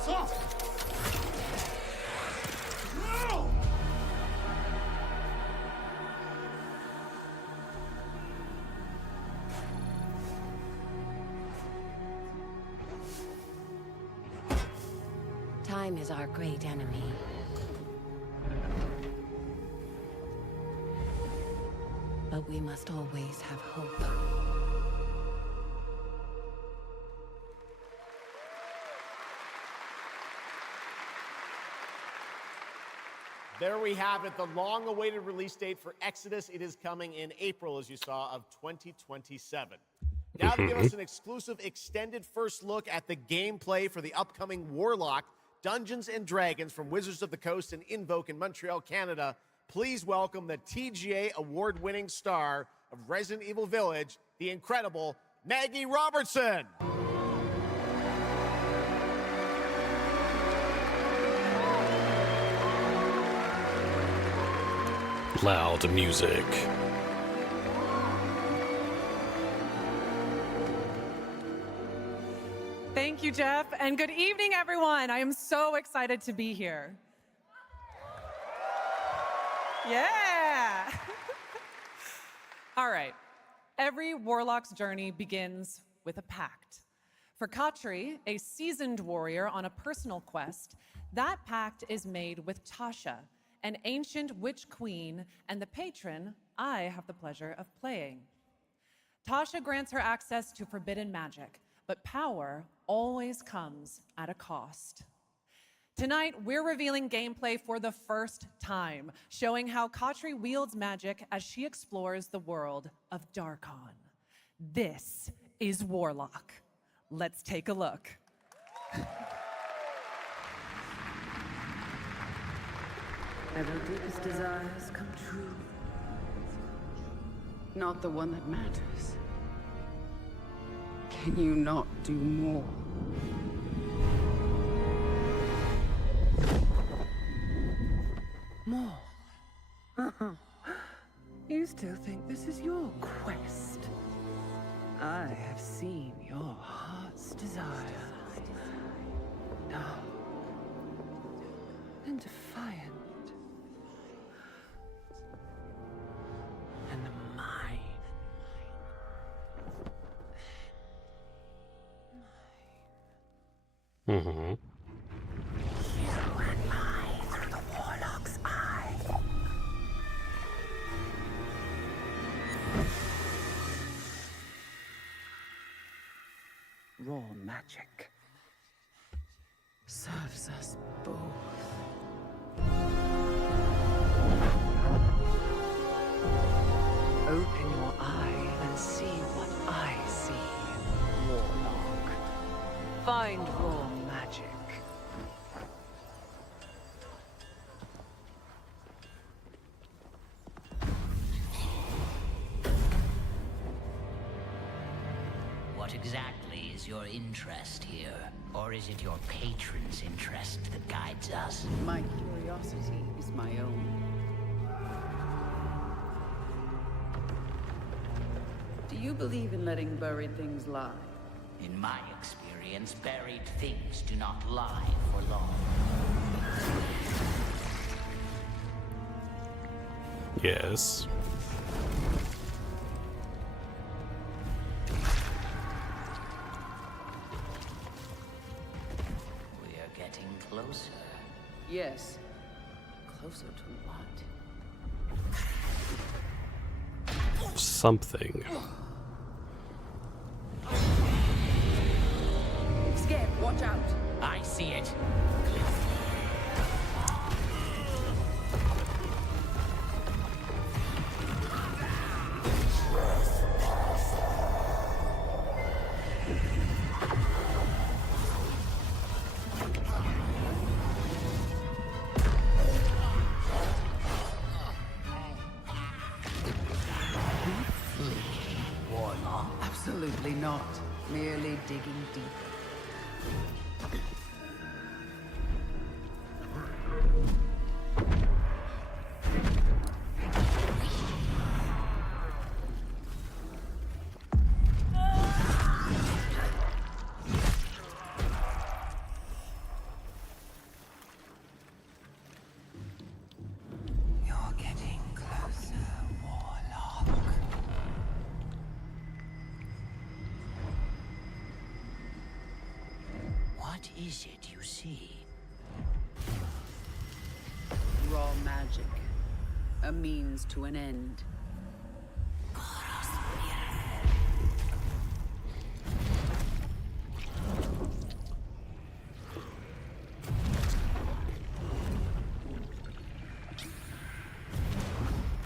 Salt! No! Time is our great enemy. But we must always have hope. There we have it, the long-awaited release date for Exodus. It is coming in April, as you saw, of 2027. Now to give us an exclusive extended first look at the gameplay for the upcoming Warlock Dungeons & Dragons from Wizards of the Coast and Invoke in Montreal, Canada, please welcome the TGA award-winning star of Resident Evil Village, the incredible Maggie Robertson. Loud music. Thank you, Jeff, and good evening, everyone. I am so excited to be here. Yeah. All right. Every warlock's journey begins with a pact. For Katri, a seasoned warrior on a personal quest, that pact is made with Tasha, an ancient witch queen and the patron I have the pleasure of playing. Tasha grants her access to forbidden magic, but power always comes at a cost. Tonight, we're revealing gameplay for the first time, showing how Katri wields magic as she explores the world of Darkon. This is Warlock. Let's take a look. Ever deepest desires come true. Not the one that matters. Can you not do more? More? You still think this is your quest? I have seen your heart's desire. Dark and defiant. And mine. Mm-hmm. You and I through the Warlock's eye. Raw magic serves us both. Open your eye and see what I see, Warlock. Find raw magic. What exactly is your interest here? Or is it your patron's interest that guides us? My curiosity is my own. Do you believe in letting buried things lie? In my experience, buried things do not lie for long. Yes. We are getting closer. Yes. Closer to what? Something. Skip, watch out. I see it. Absolutely not. Merely digging deep. You're getting closer, Warlock. What is it you see? Raw magic. A means to an end.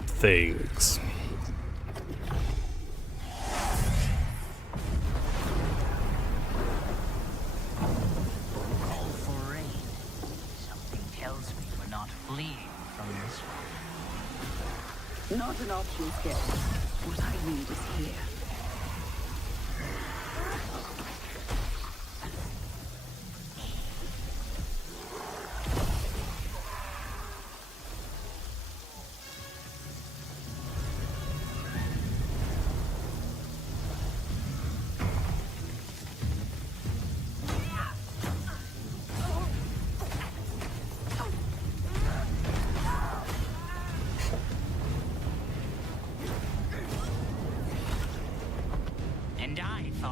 Things. Call for rain. Something tells me we're not fleeing from this one. Not an option, Skip. What I need is here.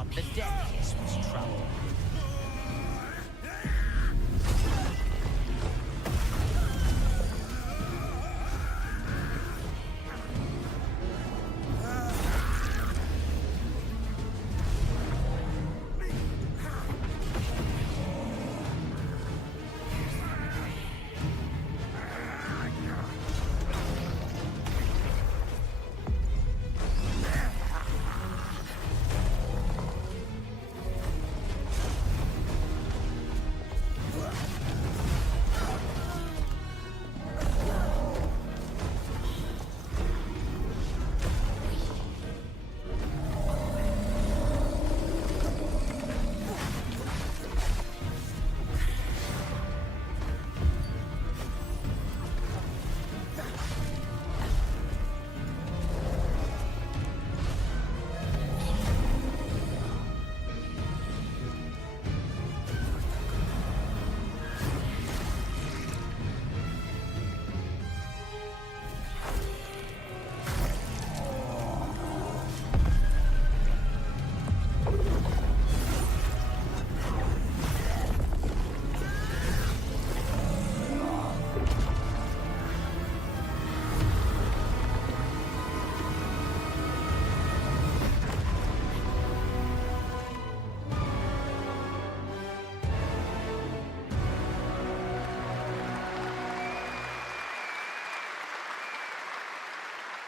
thought the Death Kiss was trouble.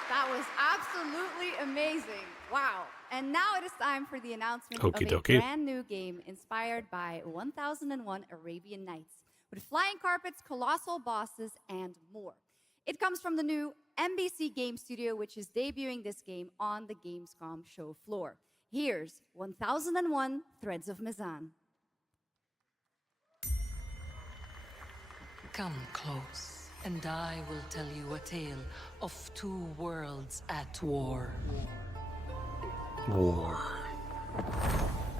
That was absolutely amazing. Wow. And now it is time for the announcement Okie of a dokie. brand new game inspired by 1001 Arabian Nights with flying carpets, colossal bosses, and more. It comes from the new NBC Game Studio, which is debuting this game on the Gamescom show floor. Here's 1001 Threads of Mizan. Come close, and I will tell you a tale of two worlds at war. War.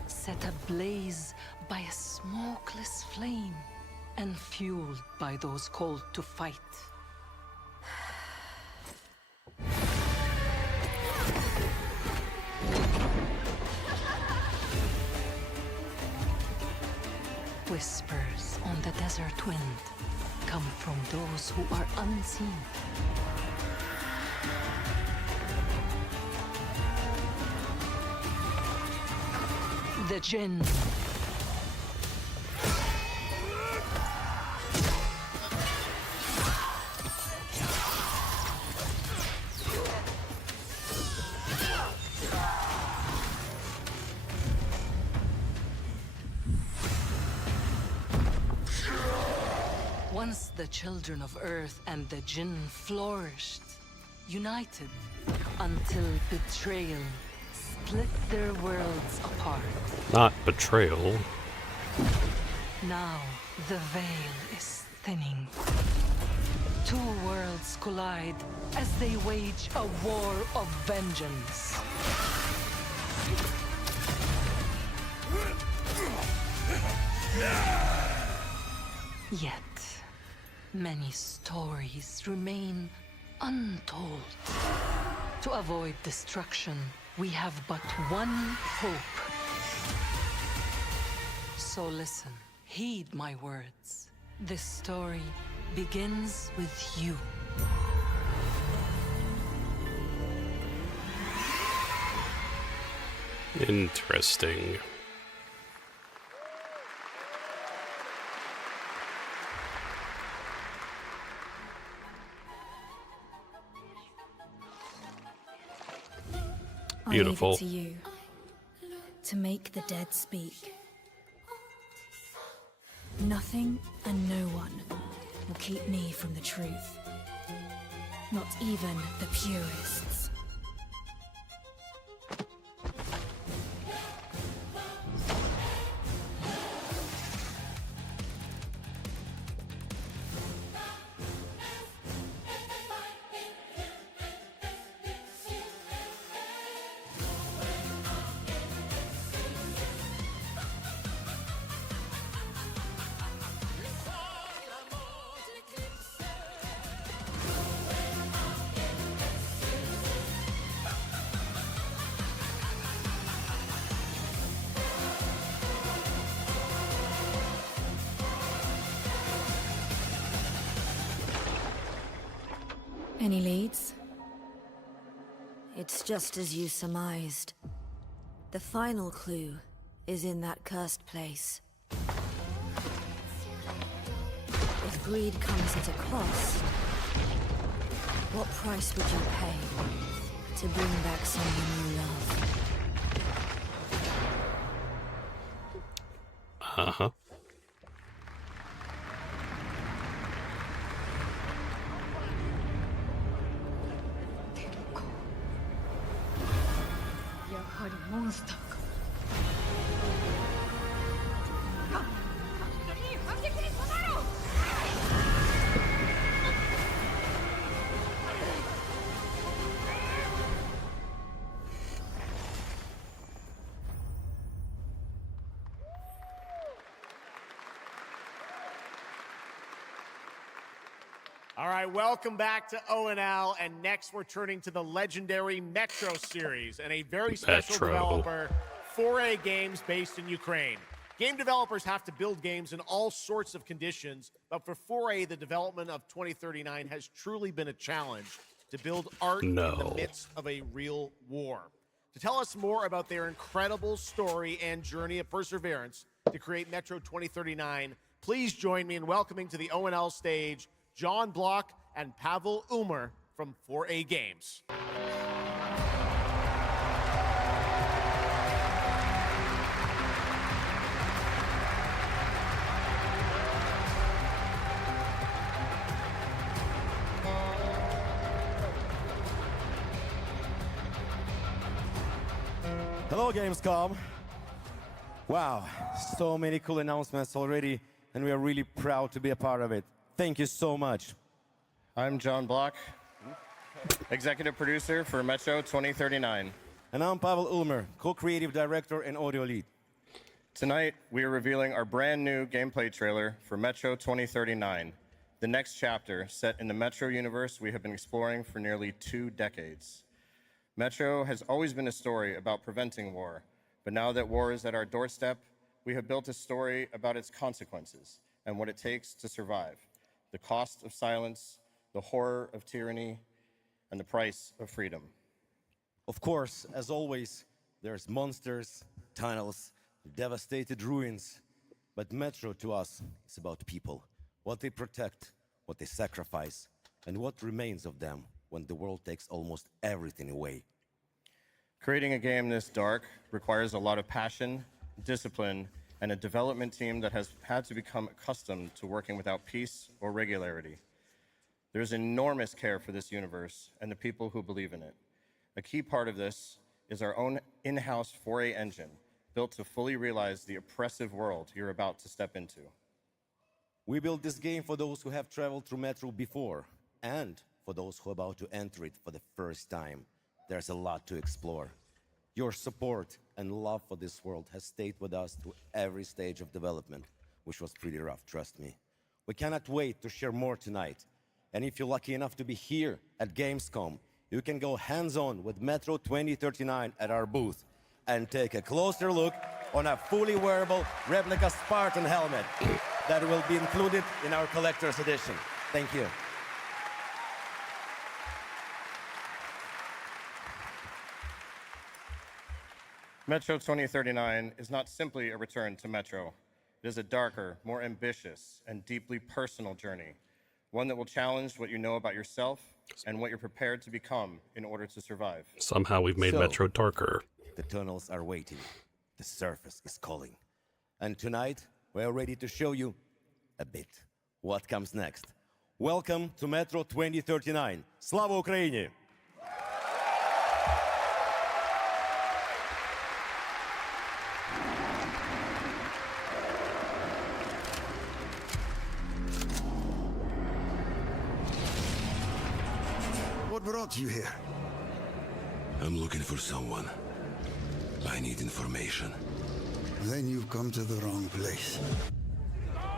Set ablaze by a smokeless flame, and fueled by those called to fight. Whispers on the desert wind come from those who are unseen. The Jinn. Once the children of Earth and the Jinn flourished, united, until betrayal split their worlds apart. Not betrayal. Now the veil is thinning. Two worlds collide as they wage a war of vengeance. Yet, many stories remain untold. To avoid destruction, we have but one hope. So listen, heed my words. This story begins with you. Interesting. Beautiful. I leave it to you to make the dead speak. Nothing and no one will keep me from the truth. Not even the purists. Any leads? It's just as you surmised. The final clue is in that cursed place. If greed comes at a cost, what price would you pay to bring back someone you love? Uh-huh. All right, welcome back to ONL, and next we're turning to the legendary Metro series and a very special developer, 4A Games, based in Ukraine. Game developers have to build games in all sorts of conditions, but for 4A, the development of 2039 has truly been a challenge to build art in the midst of a real war. To tell us more about their incredible story and journey of perseverance to create Metro 2039, please join me in welcoming to the ONL stage John Block and Pavel Umer from 4A Games. Hello, Gamescom. Wow, so many cool announcements already, and we are really proud to be a part of it. Thank you so much. I'm John Block, executive producer for Metro 2039. And I'm Pavel Ulmer, co-creative director and audio lead. Tonight, we are revealing our brand new gameplay trailer for Metro 2039, the next chapter set in the Metro universe we have been exploring for nearly 2 decades. Metro has always been a story about preventing war, but now that war is at our doorstep, we have built a story about its consequences and what it takes to survive. The cost of silence, the horror of tyranny, and the price of freedom. Of course, as always, there's monsters, tunnels, devastated ruins. But Metro to us is about people, what they protect, what they sacrifice, and what remains of them when the world takes almost everything away. Creating a game this dark requires a lot of passion, discipline, and a development team that has had to become accustomed to working without peace or regularity. There's enormous care for this universe and the people who believe in it. A key part of this is our own in-house 4A engine, built to fully realize the oppressive world you're about to step into. We built this game for those who have traveled through Metro before, and for those who are about to enter it for the first time. There's a lot to explore. Your support and love for this world has stayed with us through every stage of development, which was pretty rough, trust me. We cannot wait to share more tonight. And if you're lucky enough to be here at Gamescom, you can go hands-on with Metro 2039 at our booth and take a closer look on a fully wearable replica Spartan helmet that will be included in our collector's edition. Thank you. Metro 2039 is not simply a return to Metro. It is a darker, more ambitious, and deeply personal journey, one that will challenge what you know about yourself and what you're prepared to become in order to survive. Somehow we've made Metro darker. The tunnels are waiting. The surface is calling. And tonight, we're ready to show you a bit what comes next. Welcome to Metro 2039. Slava Ukraini! What brought you here? I'm looking for someone. I need information. Then you've come to the wrong place.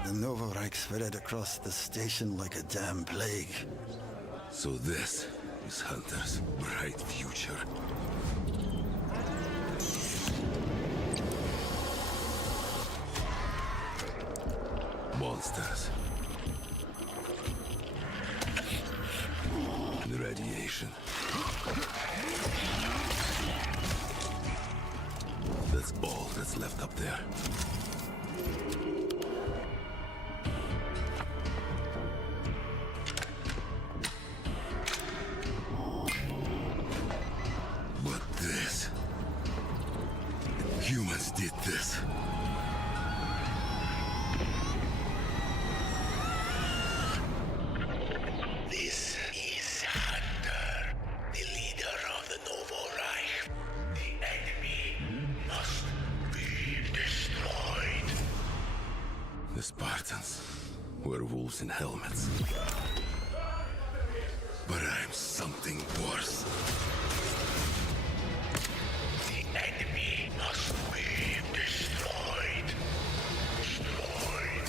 The Nova Reich spread across the station like a damn plague. So this is Hunter's bright future. Monsters. what's left up there. But this... humans did this. This is Hunter, the leader of the Novo Reich. The enemy must be destroyed. The Spartans were wolves in helmets. But I'm something worse. The enemy must be destroyed. Destroyed.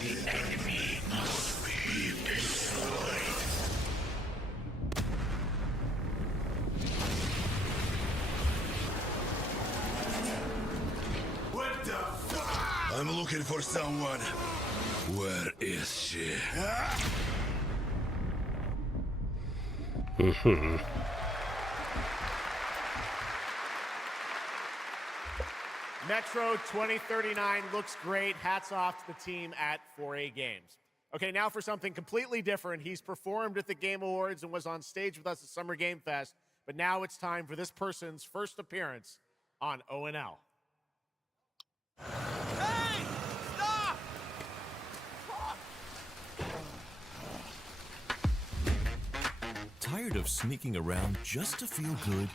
The enemy must be destroyed. What the fuck? I'm looking for someone. Where is she? Metro 2039 looks great. Hats off to the team at 4A Games. Okay, now for something completely different. He's performed at the Game Awards and was on stage with us at Summer Game Fest, but now it's time for this person's first appearance on ONL. Hey! Stop! Tired of sneaking around just to feel good?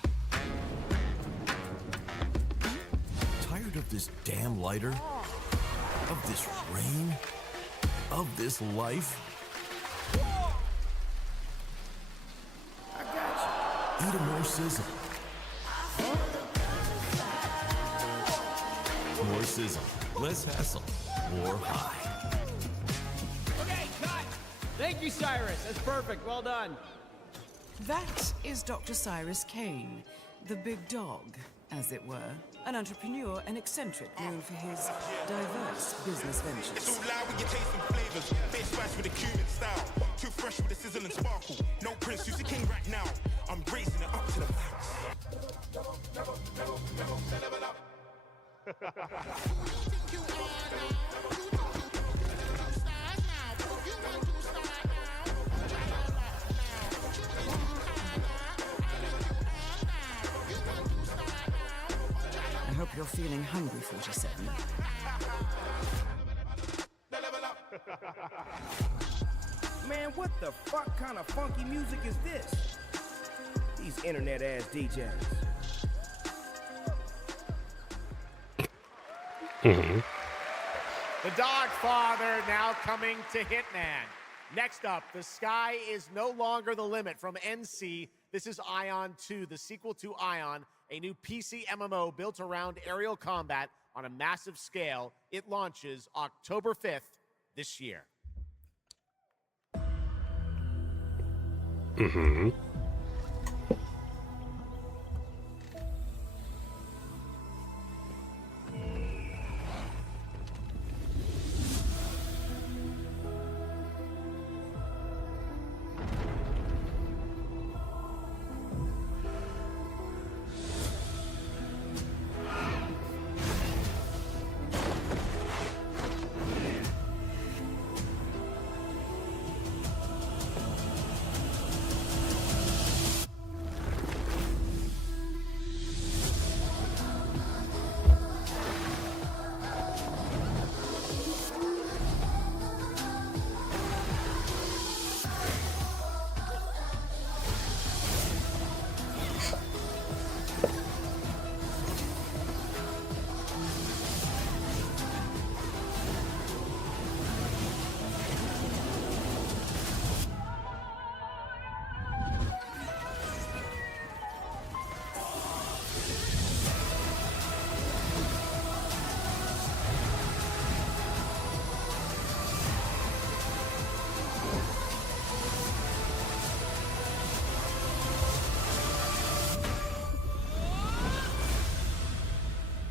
Tired of this damn lighter? Of this rain? Of this life? I got you. Eat a more sizzle. More sizzle, less hassle, more high. Okay, cut! Thank you, Cyrus. That's perfect. Well done. That is Dr. Cyrus Kane, the big dog, as it were. An entrepreneur and eccentric known for his diverse business ventures. It's all loud when you taste some flavors. Face rice with a Cuban style. Too fresh with a sizzle and sparkle. No prince, who's the king right now. I'm raising it up to the max. I hope you're feeling hungry, 47. Man, what the fuck kind of funky music is this? These internet-ass DJs. The Dog Father now coming to Hitman. Next up, the sky is no longer the limit from NC. This is Ion 2, the sequel to Ion, a new PC MMO built around aerial combat on a massive scale. It launches October 5th this year.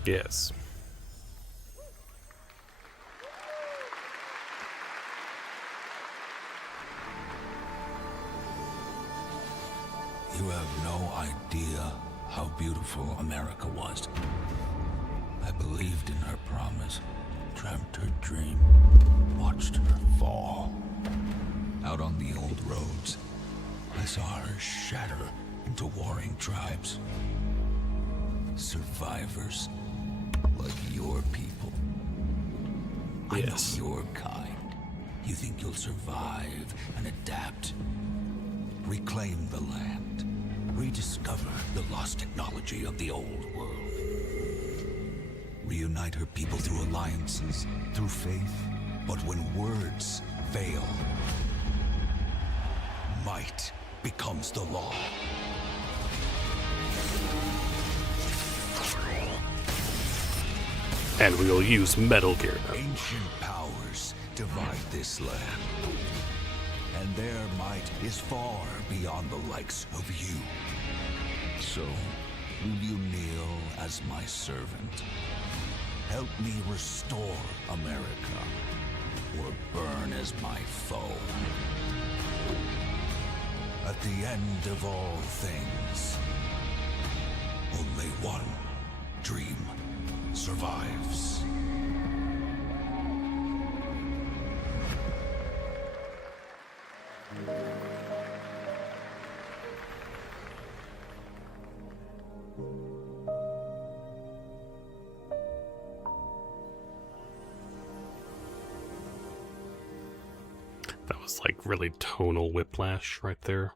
Yes. You have no idea how beautiful America was. I believed in her promise, dreamt her dream, watched her fall. Out on the old roads, I saw her shatter into warring tribes. Survivors like your people. Yes. I know your kind. You think you'll survive and adapt. Reclaim the land. Rediscover the lost technology of the old world. Reunite her people through alliances, through faith. But when words fail, might becomes the law. And we will use Metal Gear now. Ancient powers divide this land. And their might is far beyond the likes of you. So, will you kneel as my servant? Help me restore America, or burn as my foe. At the end of all things, only one dream survives. That was like really tonal whiplash right there.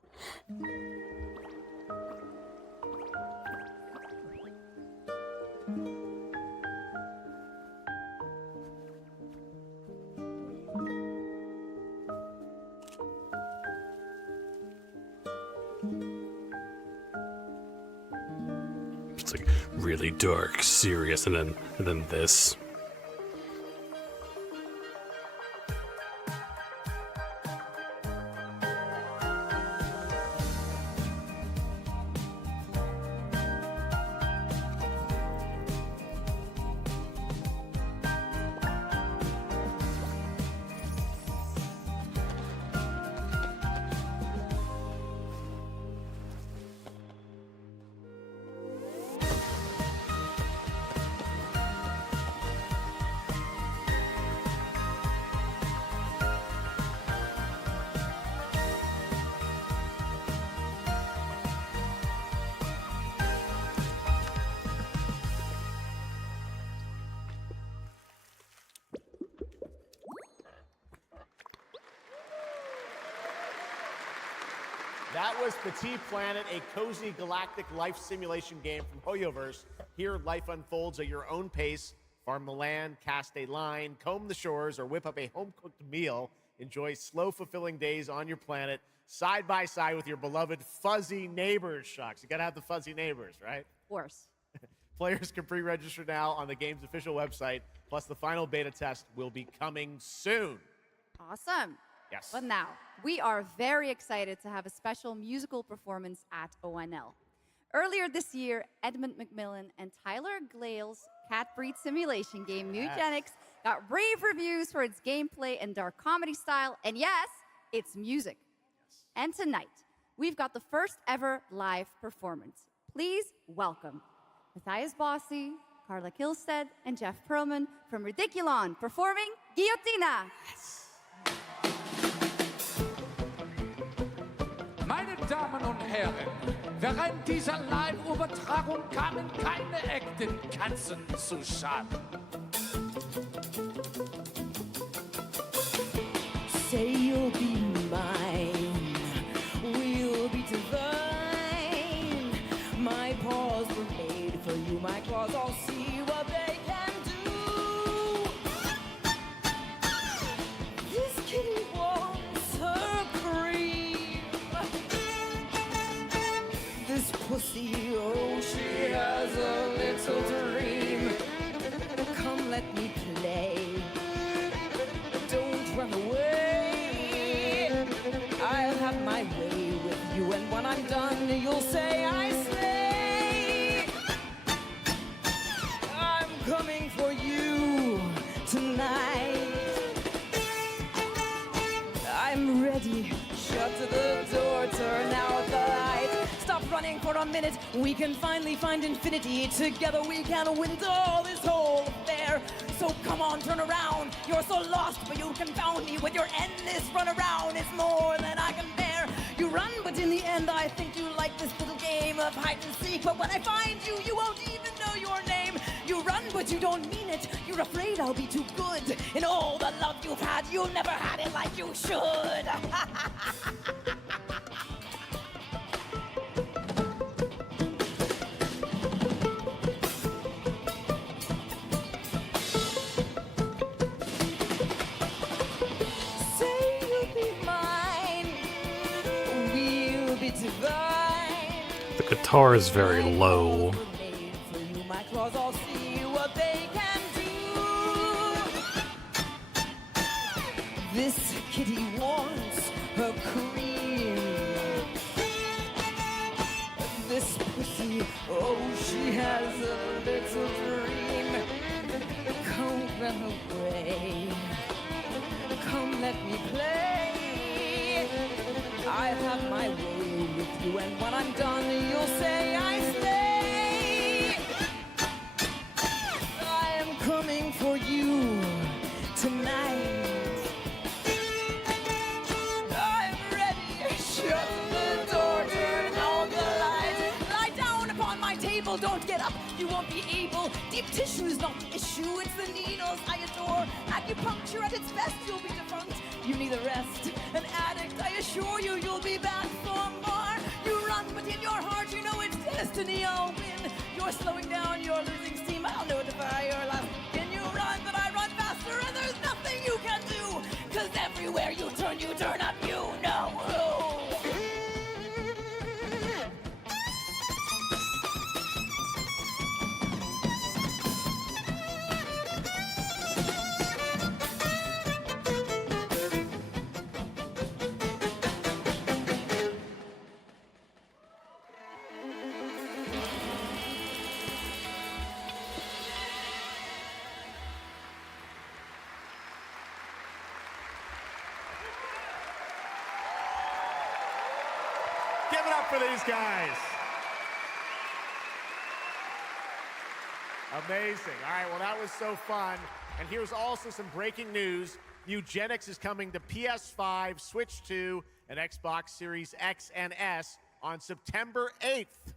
It's like really dark, serious, and then this. That was Petit Planet, a cozy galactic life simulation game from HoYoverse. Here, life unfolds at your own pace. Farm the land, cast a line, comb the shores, or whip up a home-cooked meal. Enjoy slow, fulfilling days on your planet, side by side with your beloved fuzzy neighbors, Shucks. You gotta have the fuzzy neighbors, right? Of course. Players can pre-register now on the game's official website, plus the final beta test will be coming soon. Awesome. Yes. But now, we are very excited to have a special musical performance at ONL. Earlier this year, Edmund McMillan and Tyler Glale's cat breed simulation game, Mutagenics, got rave reviews for its gameplay and dark comedy style, and yes, its music. Yes. And tonight, we've got the first ever live performance. Please welcome Matthias Bossi, Carla Kilstead, and Jeff Perlman from Ridiculon performing Guillotina. Yes. Meine Damen und Herren, während dieser Live-Übertragung kamen keine echten Katzen zu Schaden. Say you'll be mine, we'll be divine. My paws were made for you, my claws all see what they can do. This kitty wants her cream. This pussy, oh, she has a little dream. Come, let me play. Don't run away. I'll have my way with you, and when I'm done, you'll say I slay. I'm coming for you tonight. I'm ready. Shut the door, turn out the light. Stop running for a minute. We can finally find infinity. Together we can win it all. This whole So come on, turn around. You're so lost, but you confound me with your endless run around. It's more than I can bear. You run, but in the end, I think you like this little game of hide and seek. But when I find you, you won't even know your name. You run, but you don't mean it. You're afraid I'll be too good. In all the love you've had, you never had it like you should. Say you'll be mine. We'll be divine. The guitar is very low. My claws all see what they can do. This kitty wants her cream. This pussy, oh, she has a little dream. Come run away. Come let me play. I have my way with you, and when I'm done, you'll say I stay. I am coming for you tonight. I'm ready. Shut the door, turn on the light. Lie down upon my table, don't get up. You won't be able. Deep tissue is not the issue, it's the needles I adore. Acupuncture at its best, you'll be defunct. You need a rest. An addict, I assure you, you'll be back for more. You run, but in your heart, you know it's destiny. I'll win. You're slowing down, you're losing steam. I'll notify your last. Can you run, but I run faster, and there's nothing you can do. 'Cause everywhere you turn up, you know who. Give it up for these guys. Amazing. All right, well, that was so fun. And here's also some breaking news. Eugenics is coming to PS5, Switch 2, and Xbox Series X and S on September 8th.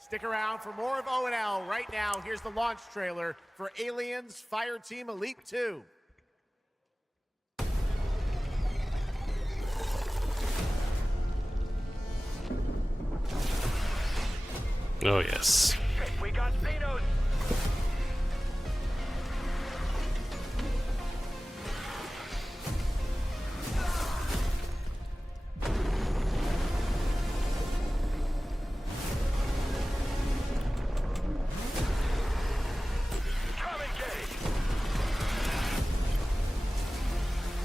Stick around for more of O&L. Right now, here's the launch trailer for Aliens Fireteam Elite 2. Oh, yes. We got Xenos. Come engage.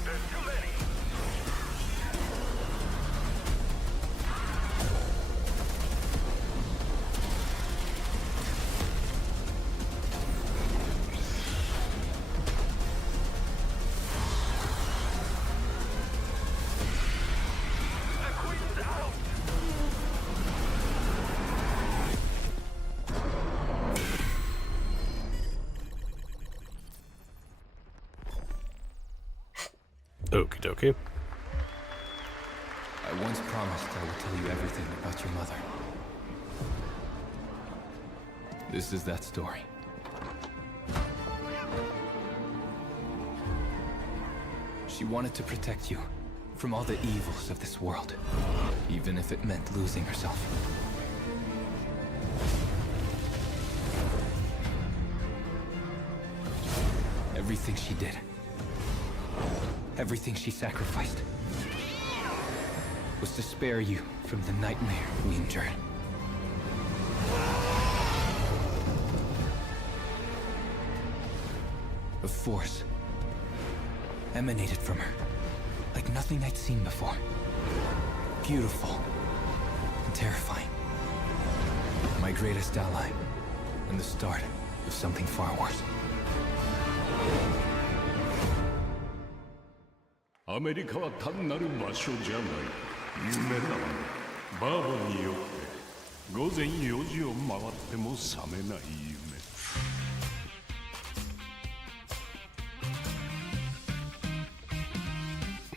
There's too many. Okie dokie. I once promised I would tell you everything about your mother. This is that story. She wanted to protect you from all the evils of this world, even if it meant losing herself. Everything she did, everything she sacrificed, was to spare you from the nightmare we endured. A force emanated from her, like nothing I'd seen before. Beautiful and terrifying. My greatest ally, and the start of something far worse. アメリカは単なる場所じゃない。夢だ。バーボンによって午前4時を回っても覚めない夢。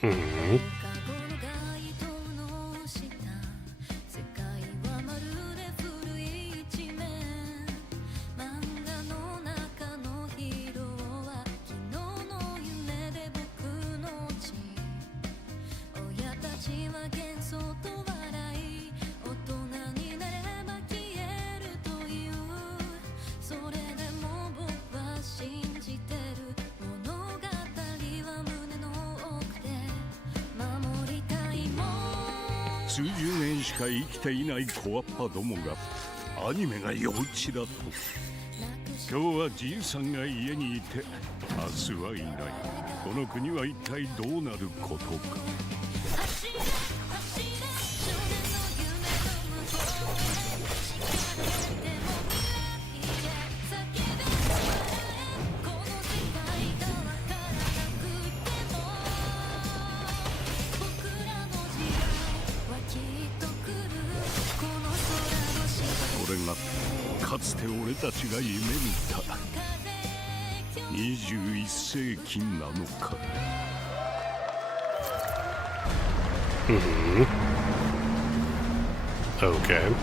Mhm.数十年しか生きていない小アッパどもがアニメが幼稚だと。今日はじいさんが家にいて明日はいない。この国は一体どうなることか。これがかつて俺たちが夢見た21世紀なのか。Mhm. Okay.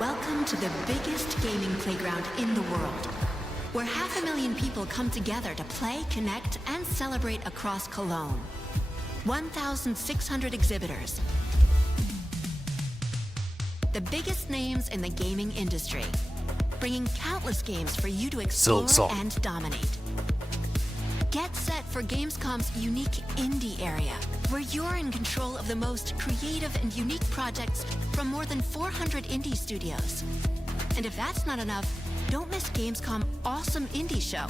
Welcome to the biggest gaming playground in the world, where 500,000 people come together to play, connect, and celebrate across Cologne. 1,600 exhibitors. The biggest names in the gaming industry, bringing countless games for you to explore and dominate. Get set for Gamescom's unique indie area, where you're in control of the most creative and unique projects from more than 400 indie studios. And if that's not enough, don't miss Gamescom Awesome Indie Show,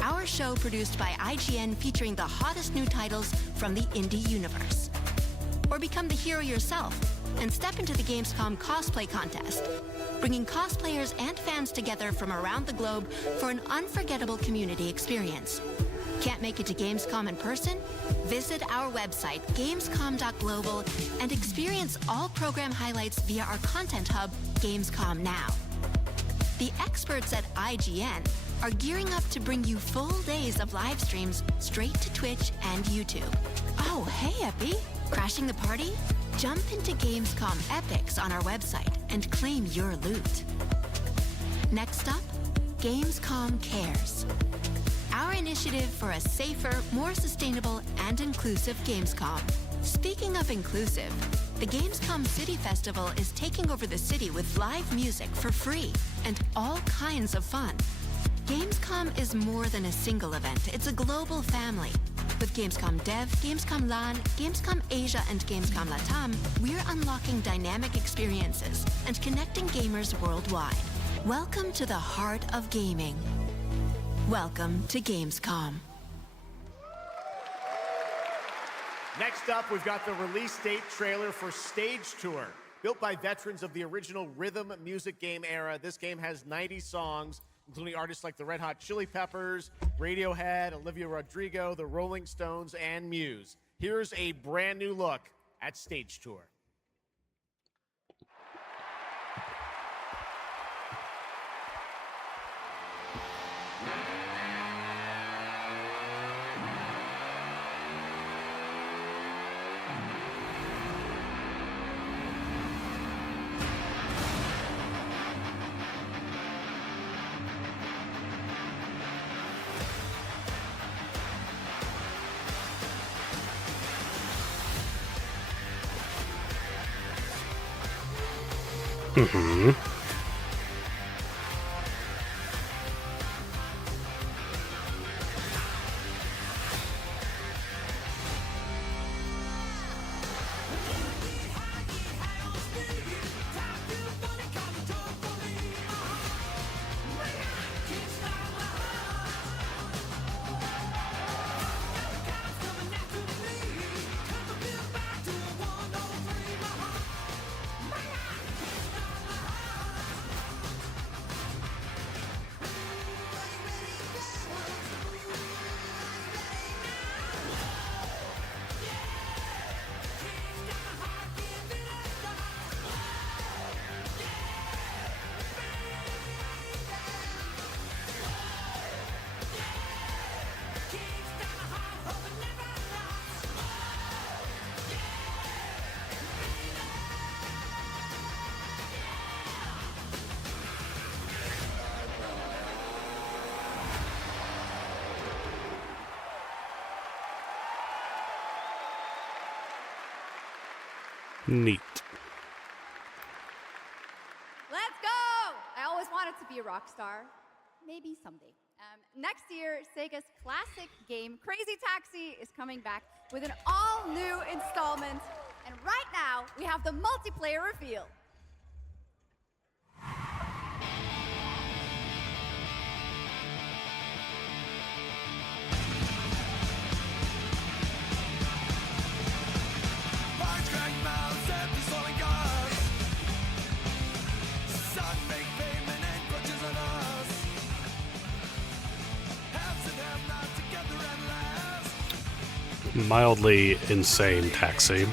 our show produced by IGN featuring the hottest new titles from the indie universe. Or become the hero yourself and step into the Gamescom cosplay contest, bringing cosplayers and fans together from around the globe for an unforgettable community experience. Can't make it to Gamescom in person? Visit our website, gamescom.global, and experience all program highlights via our content hub, Gamescom Now. The experts at IGN are gearing up to bring you full days of live streams straight to Twitch and YouTube. Oh, hey, Epi! Crashing the party? Jump into Gamescom Epics on our website and claim your loot. Next up, Gamescom Cares. Our initiative for a safer, more sustainable, and inclusive Gamescom. Speaking of inclusive, the Gamescom City Festival is taking over the city with live music for free and all kinds of fun. Gamescom is more than a single event, it's a global family. With Gamescom Dev, Gamescom LAN, Gamescom Asia, and Gamescom Latam, we're unlocking dynamic experiences and connecting gamers worldwide. Welcome to the heart of gaming. Welcome to Gamescom. Next up, we've got the release date trailer for Stage Tour. Built by veterans of the original rhythm music game era, this game has 90 songs, including artists like the Red Hot Chili Peppers, Radiohead, Olivia Rodrigo, the Rolling Stones, and Muse. Here's a brand new look at Stage Tour. Mhm. Neat. Let's go! I always wanted to be a rock star. Maybe someday. Next year, Sega's classic game, Crazy Taxi, is coming back with an all-new installment. And right now, we have the multiplayer reveal. Mildly insane taxi.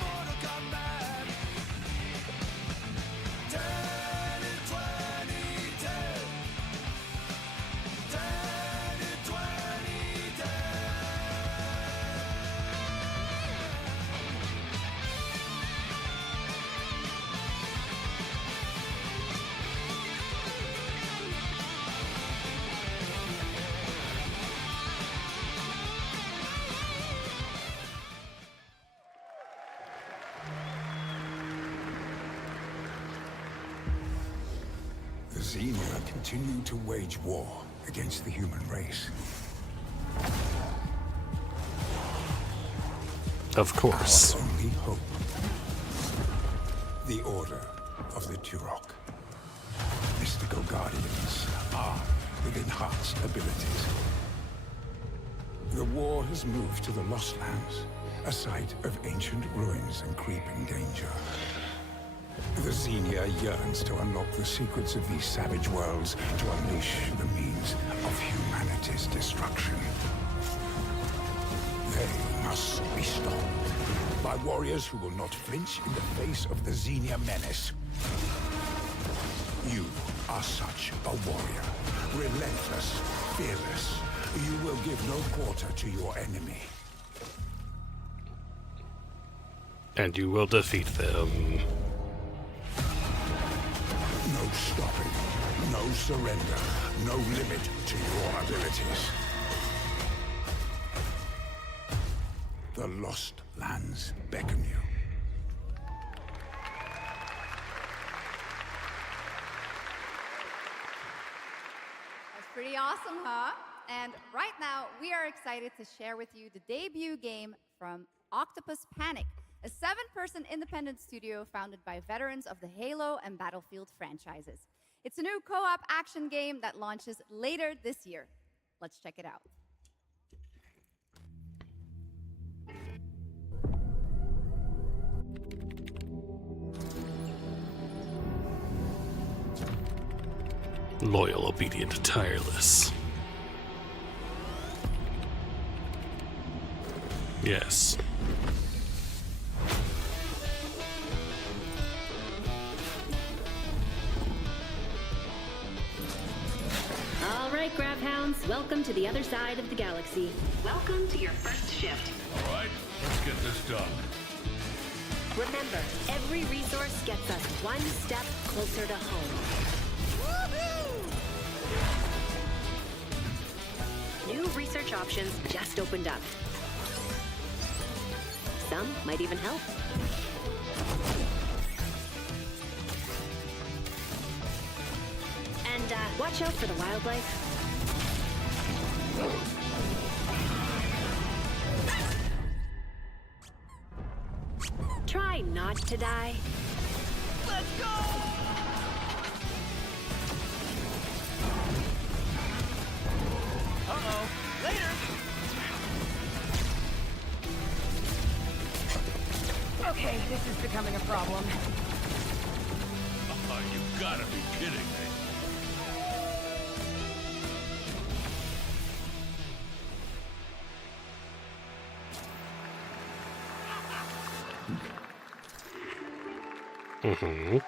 The Xenia continue to wage war against the human race. Of course. Our only hope. The Order of the Turok. Mystical guardians armed with enhanced abilities. The war has moved to the Lost Lands, a site of ancient ruins and creeping danger. The Xenia yearns to unlock the secrets of these savage worlds to unleash the means of humanity's destruction. They must be stopped by warriors who will not flinch in the face of the Xenia menace. You are such a warrior. Relentless, fearless. You will give no quarter to your enemy. And you will defeat them. No stopping, no surrender, no limit to your abilities. The Lost Lands beckon you. That's pretty awesome, huh? And right now, we are excited to share with you the debut game from Octopus Panic, a 7-person independent studio founded by veterans of the Halo and Battlefield franchises. It's a new co-op action game that launches later this year. Let's check it out. Loyal, obedient, tireless. Yes. All right, Grabhounds, welcome to the other side of the galaxy. Welcome to your first shift. All right, let's get this done. Remember, every resource gets us one step closer to home. New research options just opened up. Some might even help. And watch out for the wildlife. Try not to die. Let's go! Uh-oh. Later! Okay, this is becoming a problem. You gotta be kidding me. Mm-hmm. Woof!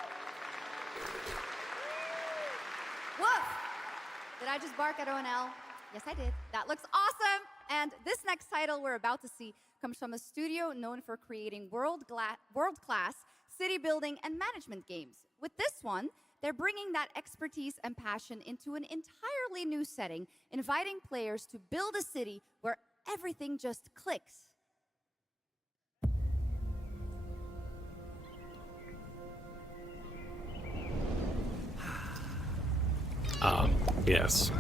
Did I just bark at ONL? Yes, I did. That looks awesome! And this next title we're about to see comes from a studio known for creating world-class city building and management games. With this one, they're bringing that expertise and passion into an entirely new setting, inviting players to build a city where everything just clicks. Yes.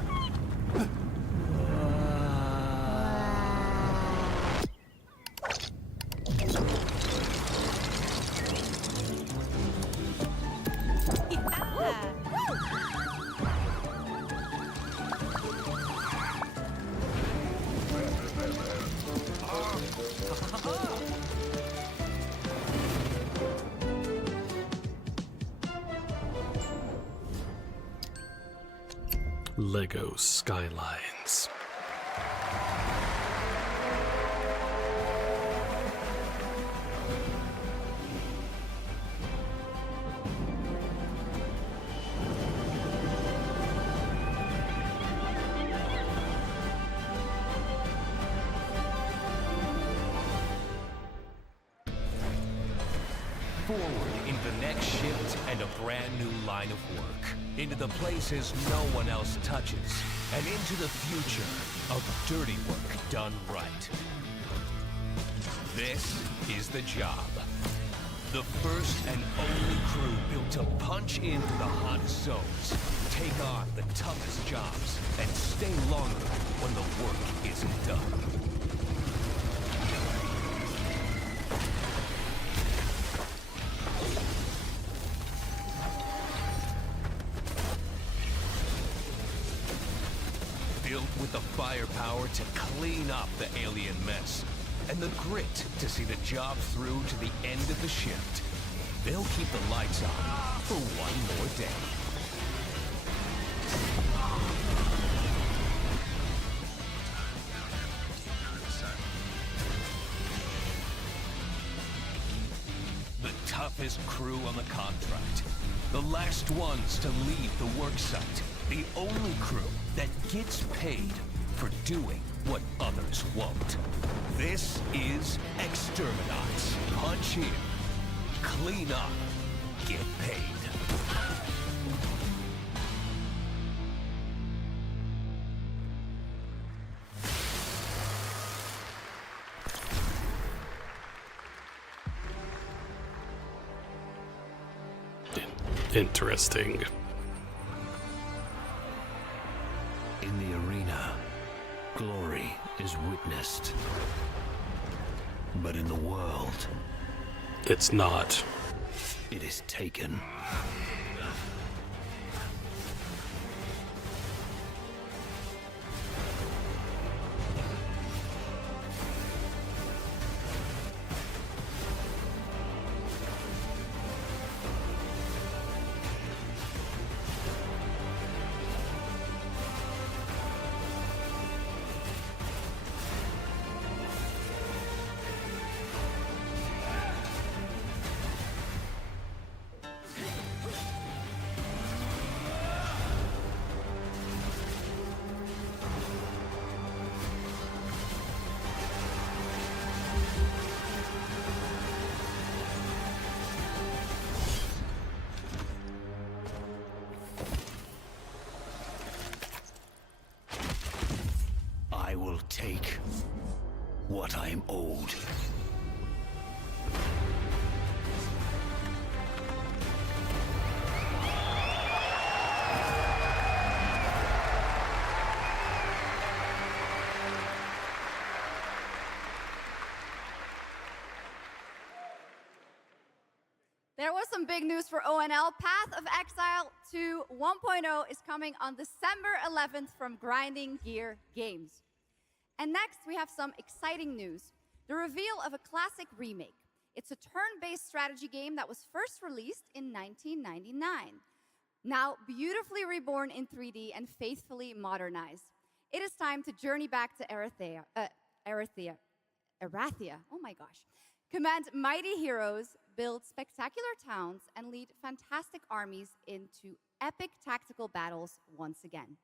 Lego Skylines. Forward into the next shift and a brand new line of work. Into the places no one else touches. And into the future of dirty work done right. This is the job. The first and only crew built to punch into the hottest zones, take on the toughest jobs, and stay longer when the work isn't done. With the firepower to clean up the alien mess, and the grit to see the job through to the end of the shift. They'll keep the lights on for one more day. The toughest crew on the contract. The last ones to leave the work site. The only crew that gets paid for doing what others won't. This is Exterminats. Punch in, clean up, get paid. Interesting. In the arena, glory is witnessed. But in the world, it's not. It is taken. I will take what I am owed. There was some big news for ONL. Path of Exile 2 1.0 is coming on December 11th from Grinding Gear Games. And next, we have some exciting news. The reveal of a classic remake. It's a turn-based strategy game that was first released in 1999. Now beautifully reborn in 3D and faithfully modernized. It is time to journey back to Erathia. Oh my gosh. Command mighty heroes, build spectacular towns, and lead fantastic armies into epic tactical battles once again.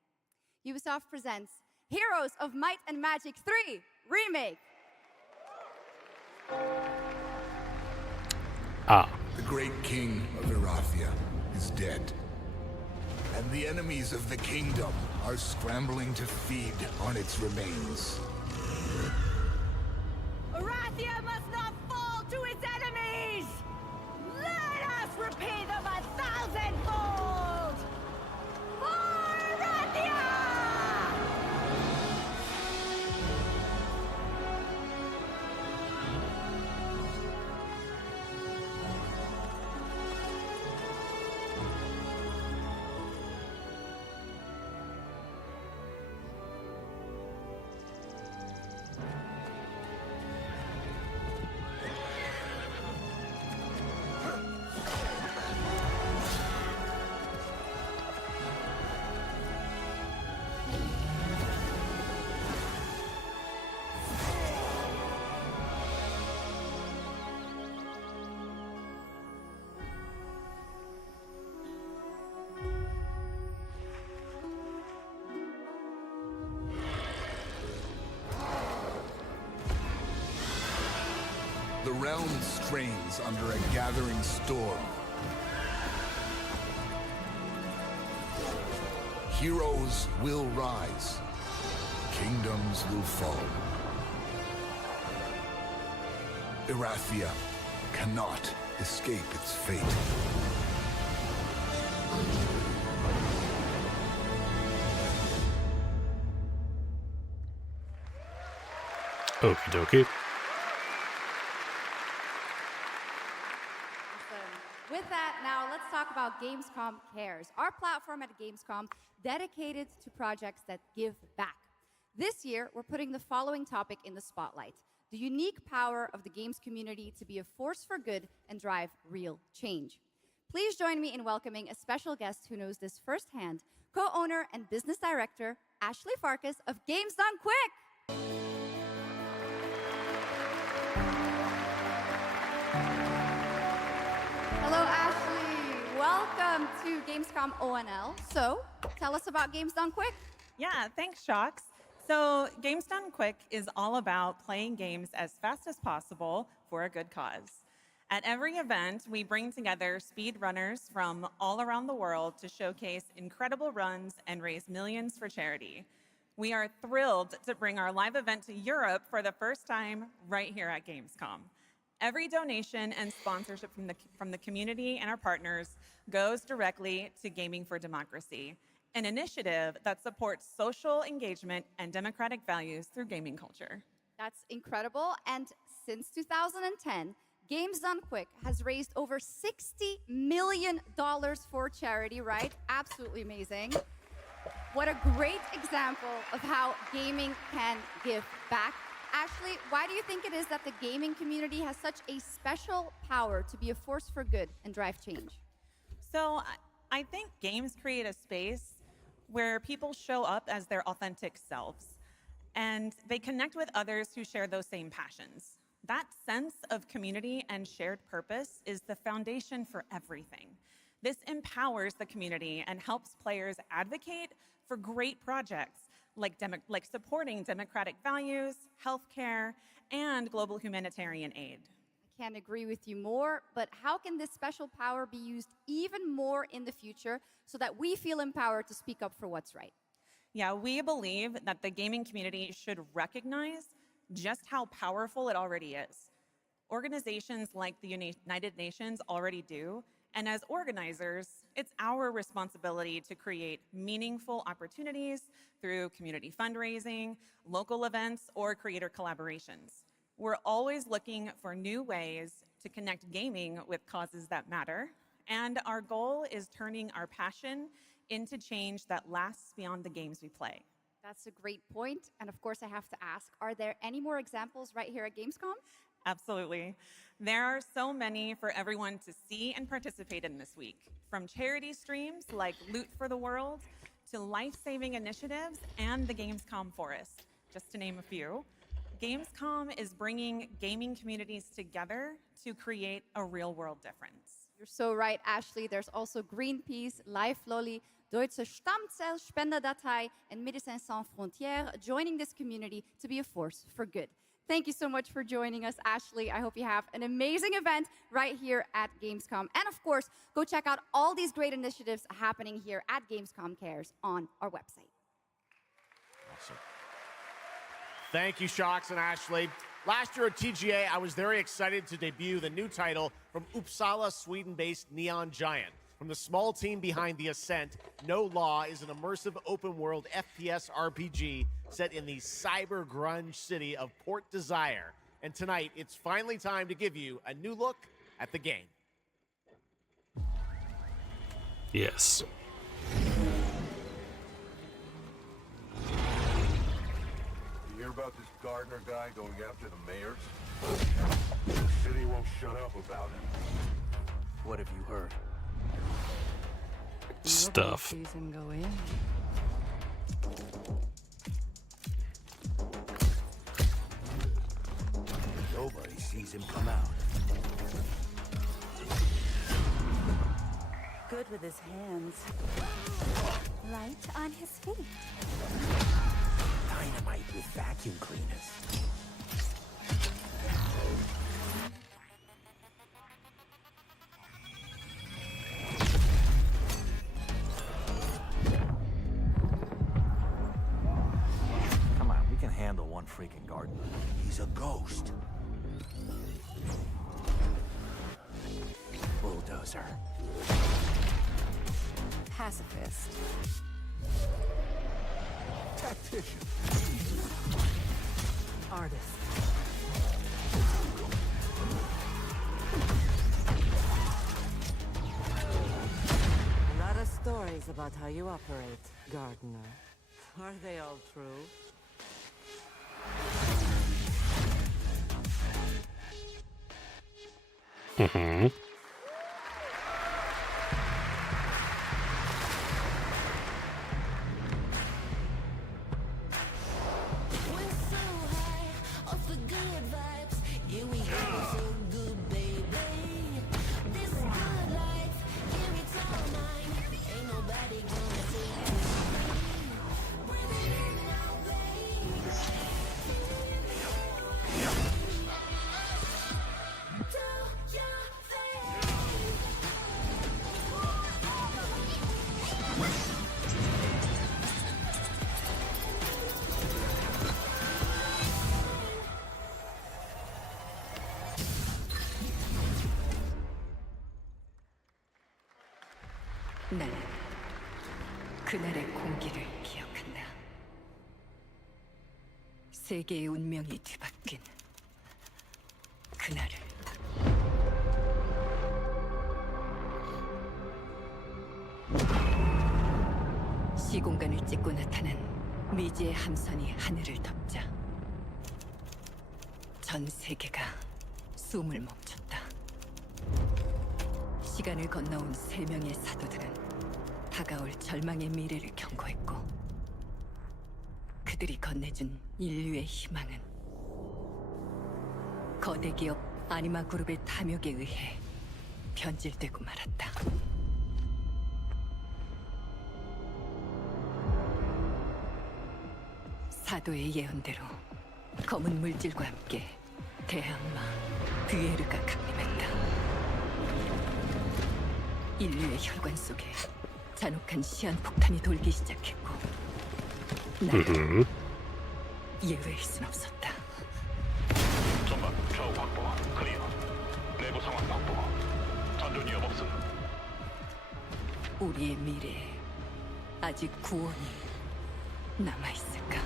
Ubisoft presents Heroes of Might and Magic 3 Remake. The great king of Erathia is dead. And the enemies of the kingdom are scrambling to feed on its remains. Erathia must not fall to its enemies! Let us repay them 1,000-fold! For realm strains under a gathering storm. Heroes will rise. Kingdoms will fall. Irathia cannot escape its fate. Okie dokie. With that, now let's talk about Gamescom Cares, our platform at Gamescom dedicated to projects that give back. This year, we're putting the following topic in the spotlight: the unique power of the games community to be a force for good and drive real change. Please join me in welcoming a special guest who knows this firsthand, co-owner and business director, Ashley Farkas of Games Done Quick. Hello, Ashley. Welcome to Gamescom ONL. So, tell us about Games Done Quick. Yeah, thanks, Shocks. So, Games Done Quick is all about playing games as fast as possible for a good cause. At every event, we bring together speedrunners from all around the world to showcase incredible runs and raise millions for charity. We are thrilled to bring our live event to Europe for the first time right here at Gamescom. Every donation and sponsorship from the community and our partners goes directly to Gaming for Democracy, an initiative that supports social engagement and democratic values through gaming culture. That's incredible. And since 2010, Games Done Quick has raised over $60 million for charity, right? Absolutely amazing. What a great example of how gaming can give back. Ashley, why do you think it is that the gaming community has such a special power to be a force for good and drive change? So I think games create a space where people show up as their authentic selves, and they connect with others who share those same passions. That sense of community and shared purpose is the foundation for everything. This empowers the community and helps players advocate for great projects like supporting democratic values, healthcare, and global humanitarian aid. I can't agree with you more, but how can this special power be used even more in the future so that we feel empowered to speak up for what's right? Yeah, we believe that the gaming community should recognize just how powerful it already is. Organizations like the United Nations already do, and as organizers, it's our responsibility to create meaningful opportunities through community fundraising, local events, or creator collaborations. We're always looking for new ways to connect gaming with causes that matter, and our goal is turning our passion into change that lasts beyond the games we play. That's a great point. And of course, I have to ask, are there any more examples right here at Gamescom? Absolutely. There are so many for everyone to see and participate in this week, from charity streams like Loot for the World to life-saving initiatives and the Gamescom Forest, just to name a few. Gamescom is bringing gaming communities together to create a real-world difference. You're so right, Ashley. There's also Greenpeace, Life Lolly, Deutsche Stammzellspenderdatei, and Médecins Sans Frontières joining this community to be a force for good. Thank you so much for joining us, Ashley. I hope you have an amazing event right here at Gamescom. And of course, go check out all these great initiatives happening here at Gamescom Cares on our website. Awesome. Thank you, Shocks and Ashley. Last year at TGA, I was very excited to debut the new title from Uppsala, Sweden-based Neon Giant. From the small team behind The Ascent, No Law is an immersive open-world FPS RPG set in the cyber grunge city of Port Desire. And tonight, it's finally time to give you a new look at the game. Yes. You hear about this Gardner guy going after the mayors? The city won't shut up about it. What have you heard? Stuff. Nobody sees him go in. Nobody sees him come out. Good with his hands. Light on his feet. Dynamite with vacuum cleaners. handle one freaking gardener. He's a ghost. Bulldozer. Pacifist. Tactician. Artist. A lot of stories about how you operate, gardener. Are they all true? Mm-hmm. 나는 그날의 공기를 기억한다. 세계의 운명이 뒤바뀐 그날을. 시공간을 찍고 나타난 미지의 함선이 하늘을 덮자 전 세계가 숨을 멈췄다. 시간을 건너온 3명의 사도들은 다가올 절망의 미래를 경고했고, 그들이 건네준 인류의 희망은 거대 기업 아니마 그룹의 탐욕에 의해 변질되고 말았다. 사도의 예언대로 검은 물질과 함께 대항마 뷰에르가 강림했다. 인류의 혈관 속에 잔혹한 시한폭탄이 돌기 시작했고, 나도 예외일 순 없었다. 전방 좌우 확보 클리어. 내부 상황 확보. 전전 위협 없음. 우리의 미래에 아직 구원이 남아있을까?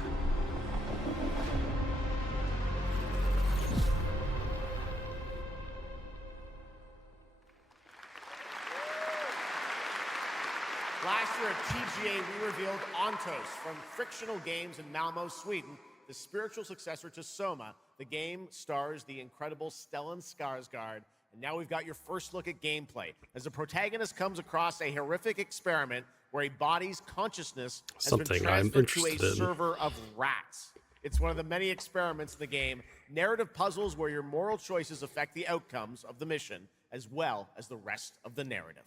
Last year at TGA, we revealed Ontos from Frictional Games in Malmö, Sweden, the spiritual successor to Soma. The game stars the incredible Stellan Skarsgård, and now we've got your first look at gameplay as the protagonist comes across a horrific experiment where a body's consciousness has been transferred to a server of rats. It's one of the many experiments in the game, narrative puzzles where your moral choices affect the outcomes of the mission, as well as the rest of the narrative.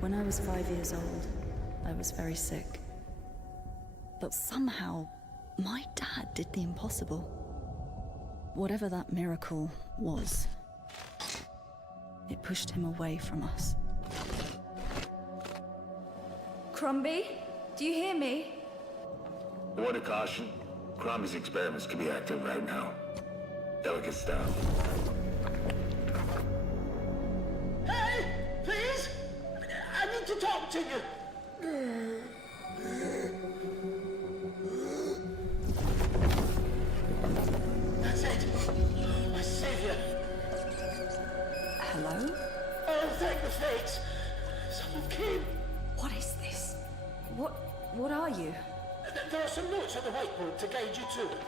When I was 5 years old, I was very sick. But somehow, my dad did the impossible. Whatever that miracle was, it pushed him away from us. Crumby, do you hear me? A word of caution. Crombie's experiments could be active right now. Delicate stuff. Hey! Please! I need to talk to you! That's it! My savior! Hello? Oh, thank the fates! Someone came! What is this? What are you? There are some notes on the whiteboard to guide you to it.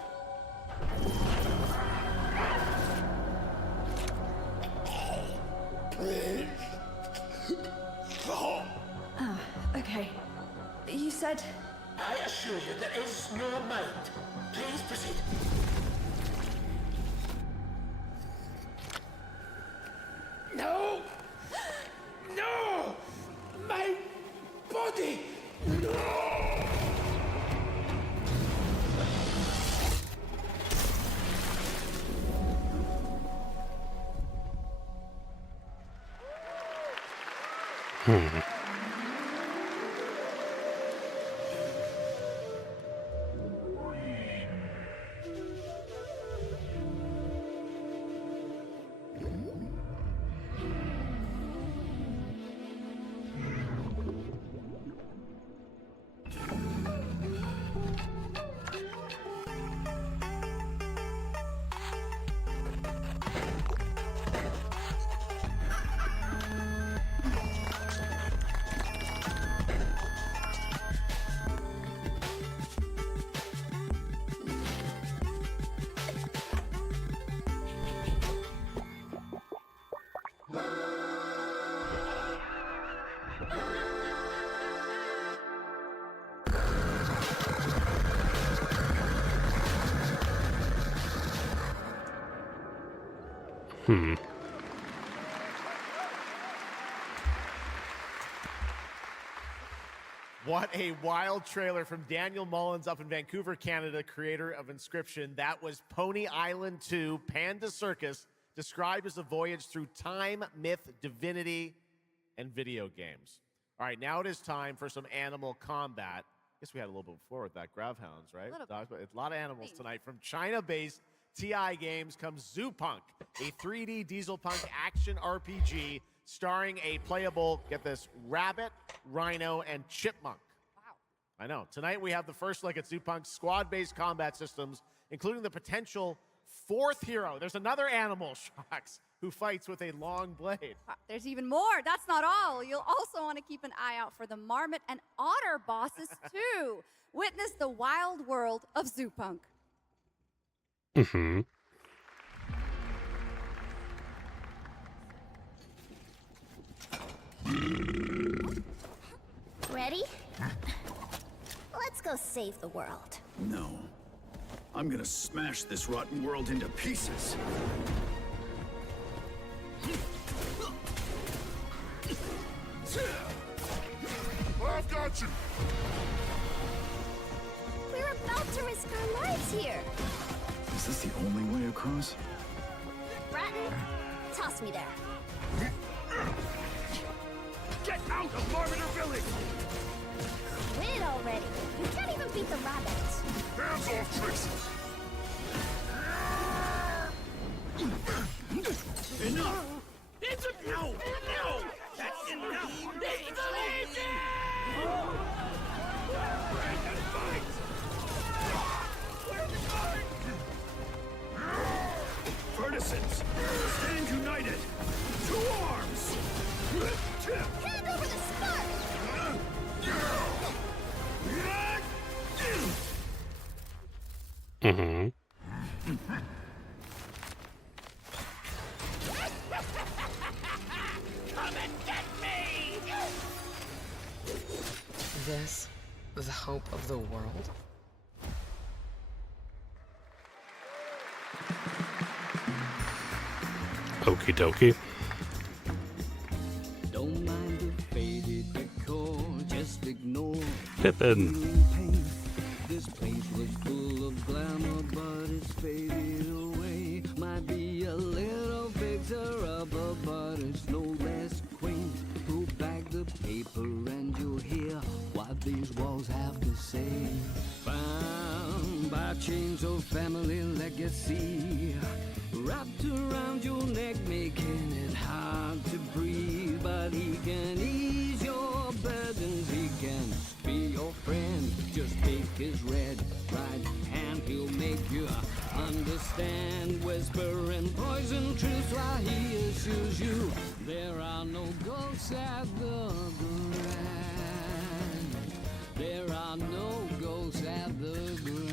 Oh, okay. You said... I assure you there is no mind. Please proceed. No! No! My body! No! What a wild trailer from Daniel Mullins up in Vancouver, Canada, creator of Inscription. That was Pony Island 2, Panda Circus, described as a voyage through time, myth, divinity, and video games. All right, now it is time for some animal combat. I guess we had a little bit before with that Gravhounds, right? A lot of animals tonight. From China-based TI Games comes Zoo Punk, a 3D diesel punk action RPG starring a playable, get this, rabbit, rhino, and chipmunk. Wow. I know. Tonight we have the first look at Zoo Punk's squad-based combat systems, including the potential fourth hero. There's another animal, Shocks, who fights with a long blade. There's even more. That's not all. You'll also want to keep an eye out for the marmot and otter bosses, too. Witness the wild world of Zoo Punk. Mm-hmm. Ready? Let's go save the world. No. I'm gonna smash this rotten world into pieces. I've got you! We're about to risk our lives here. Is this the only way across? Bratton, toss me there. Get out of Marmiter Village! Quit already. You can't even beat the rabbit. Hands off, Trixie! Enough! It's a no! No! That's enough! It's Break and fight! Where are the guards? Furnaces! Stand united! To arms! Hand over the spark! Mm-hmm. Come and get me! This, the hope of the world? Okie dokie. Don't mind the faded decor, just ignore Pippin. pain. This place was full of glamour, but it's faded away. Might be a little fixer-upper, but it's no less quaint. Pull back the paper and you'll hear what these walls have to say. Bound by chains of family legacy, wrapped around your neck, making it hard to breathe. But he can ease your burdens, he can be your friend. Just take his red right hand, he'll make you understand. Whisper and poison truth while he assures you there are no ghosts at the Grand. There are no ghosts at the Grand.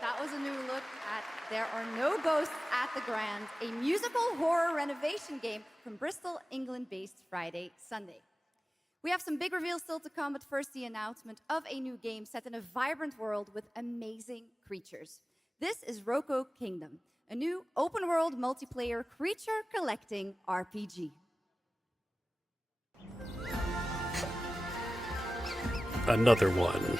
That was a new look at There Are No Ghosts at the Grand, a musical horror renovation game from Bristol, England-based Friday, Sunday. We have some big reveals still to come, but first the announcement of a new game set in a vibrant world with amazing creatures. This is Roko Kingdom, a new open-world multiplayer creature collecting RPG. Another one.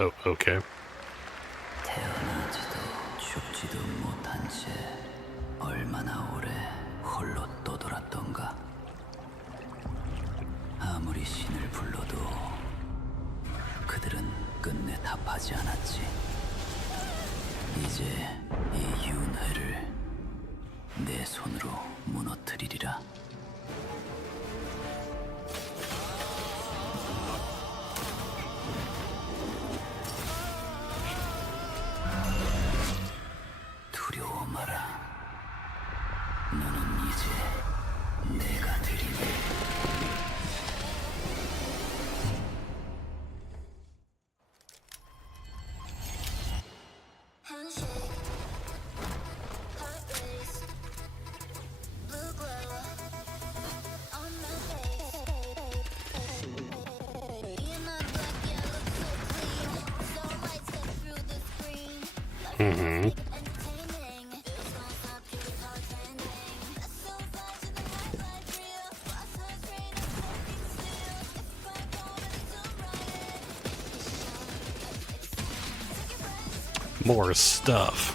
Oh, okay. 태어나지도 죽지도 못한 채 얼마나 오래 홀로 떠돌았던가. 아무리 신을 불러도 그들은 끝내 답하지 않았지. 이제 이 윤회를 내 손으로 무너뜨리리라. 두려워 마라. 너는 이제 내가 되리니. Mm-hmm. More stuff.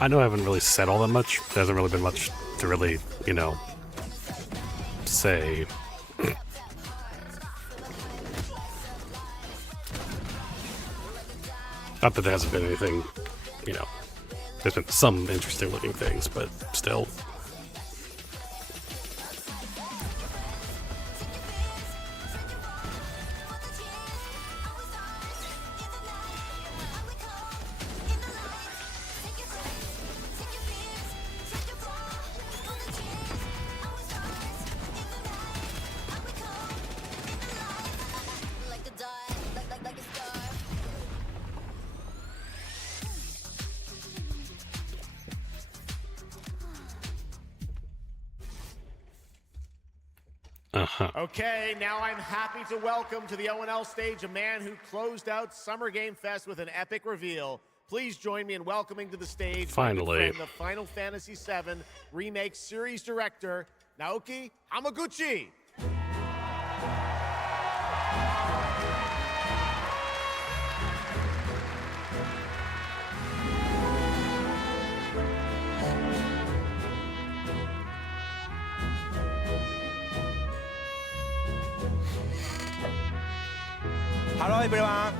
I know I haven't really said all that much. There hasn't really been much to really, you know, say. Not that there hasn't been anything, you know, there's been some interesting looking things, but still. Okay, now I'm happy to welcome to the O&L stage a man who closed out Summer Game Fest with an epic reveal. Please join me in welcoming to the stage finally the Final Fantasy VII Remake Series Director, Naoki Hamaguchi. Hello everyone,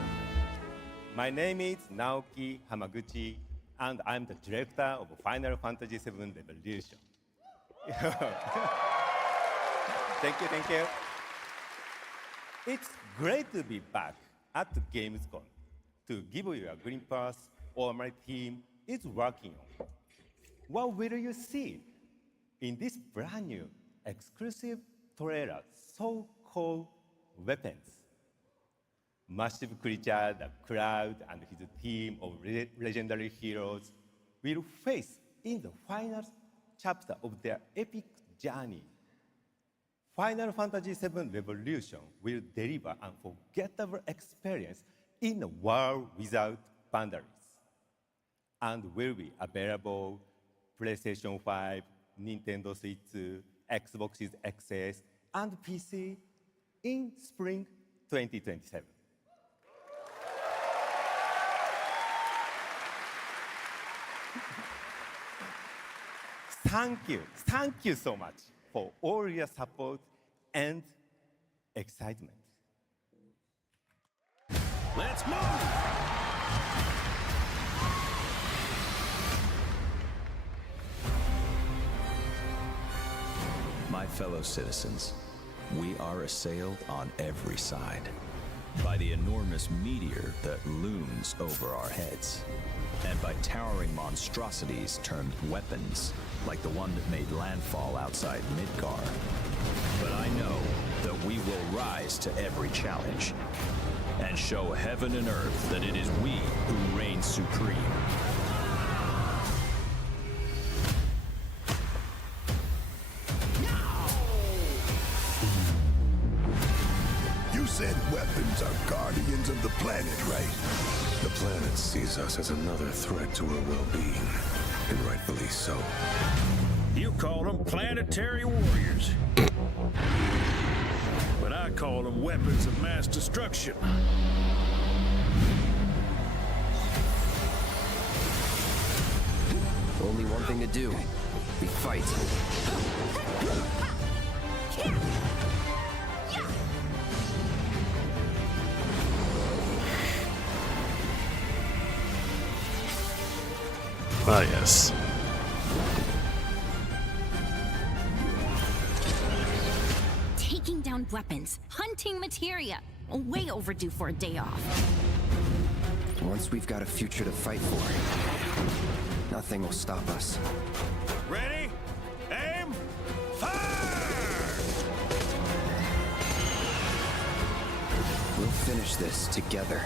my name is Naoki Hamaguchi and I'm the director of Final Fantasy VII Revolution. Thank you. It's great to be back at Gamescom to give you a glimpse what my team is working on. What will you see in this brand new exclusive trailer so-called Weapons? Massive creature, the Cloud, and his team of legendary heroes will face in the final chapter of their epic journey. Final Fantasy VII Revolution will deliver an unforgettable experience in a world without boundaries, and will be available PlayStation 5, Nintendo Switch 2, Xbox XS, and PC in spring 2027. Thank you so much for all your support and excitement. Let's move! My fellow citizens, we are assailed on every side by the enormous meteor that looms over our heads, and by towering monstrosities termed weapons, like the one that made landfall outside Midgar. But I know that we will rise to every challenge and show heaven and earth that it is we who reign supreme. You said weapons are guardians of the planet, right? The planet sees us as another threat to her well-being, and rightfully so. You call them planetary warriors. call them weapons of mass destruction. Only one thing to do. We fight. Ah, yes. Taking down weapons, hunting materia. Way overdue for a day off. Once we've got a future to fight for, nothing will stop us. Ready? Aim! Fire! We'll finish this together.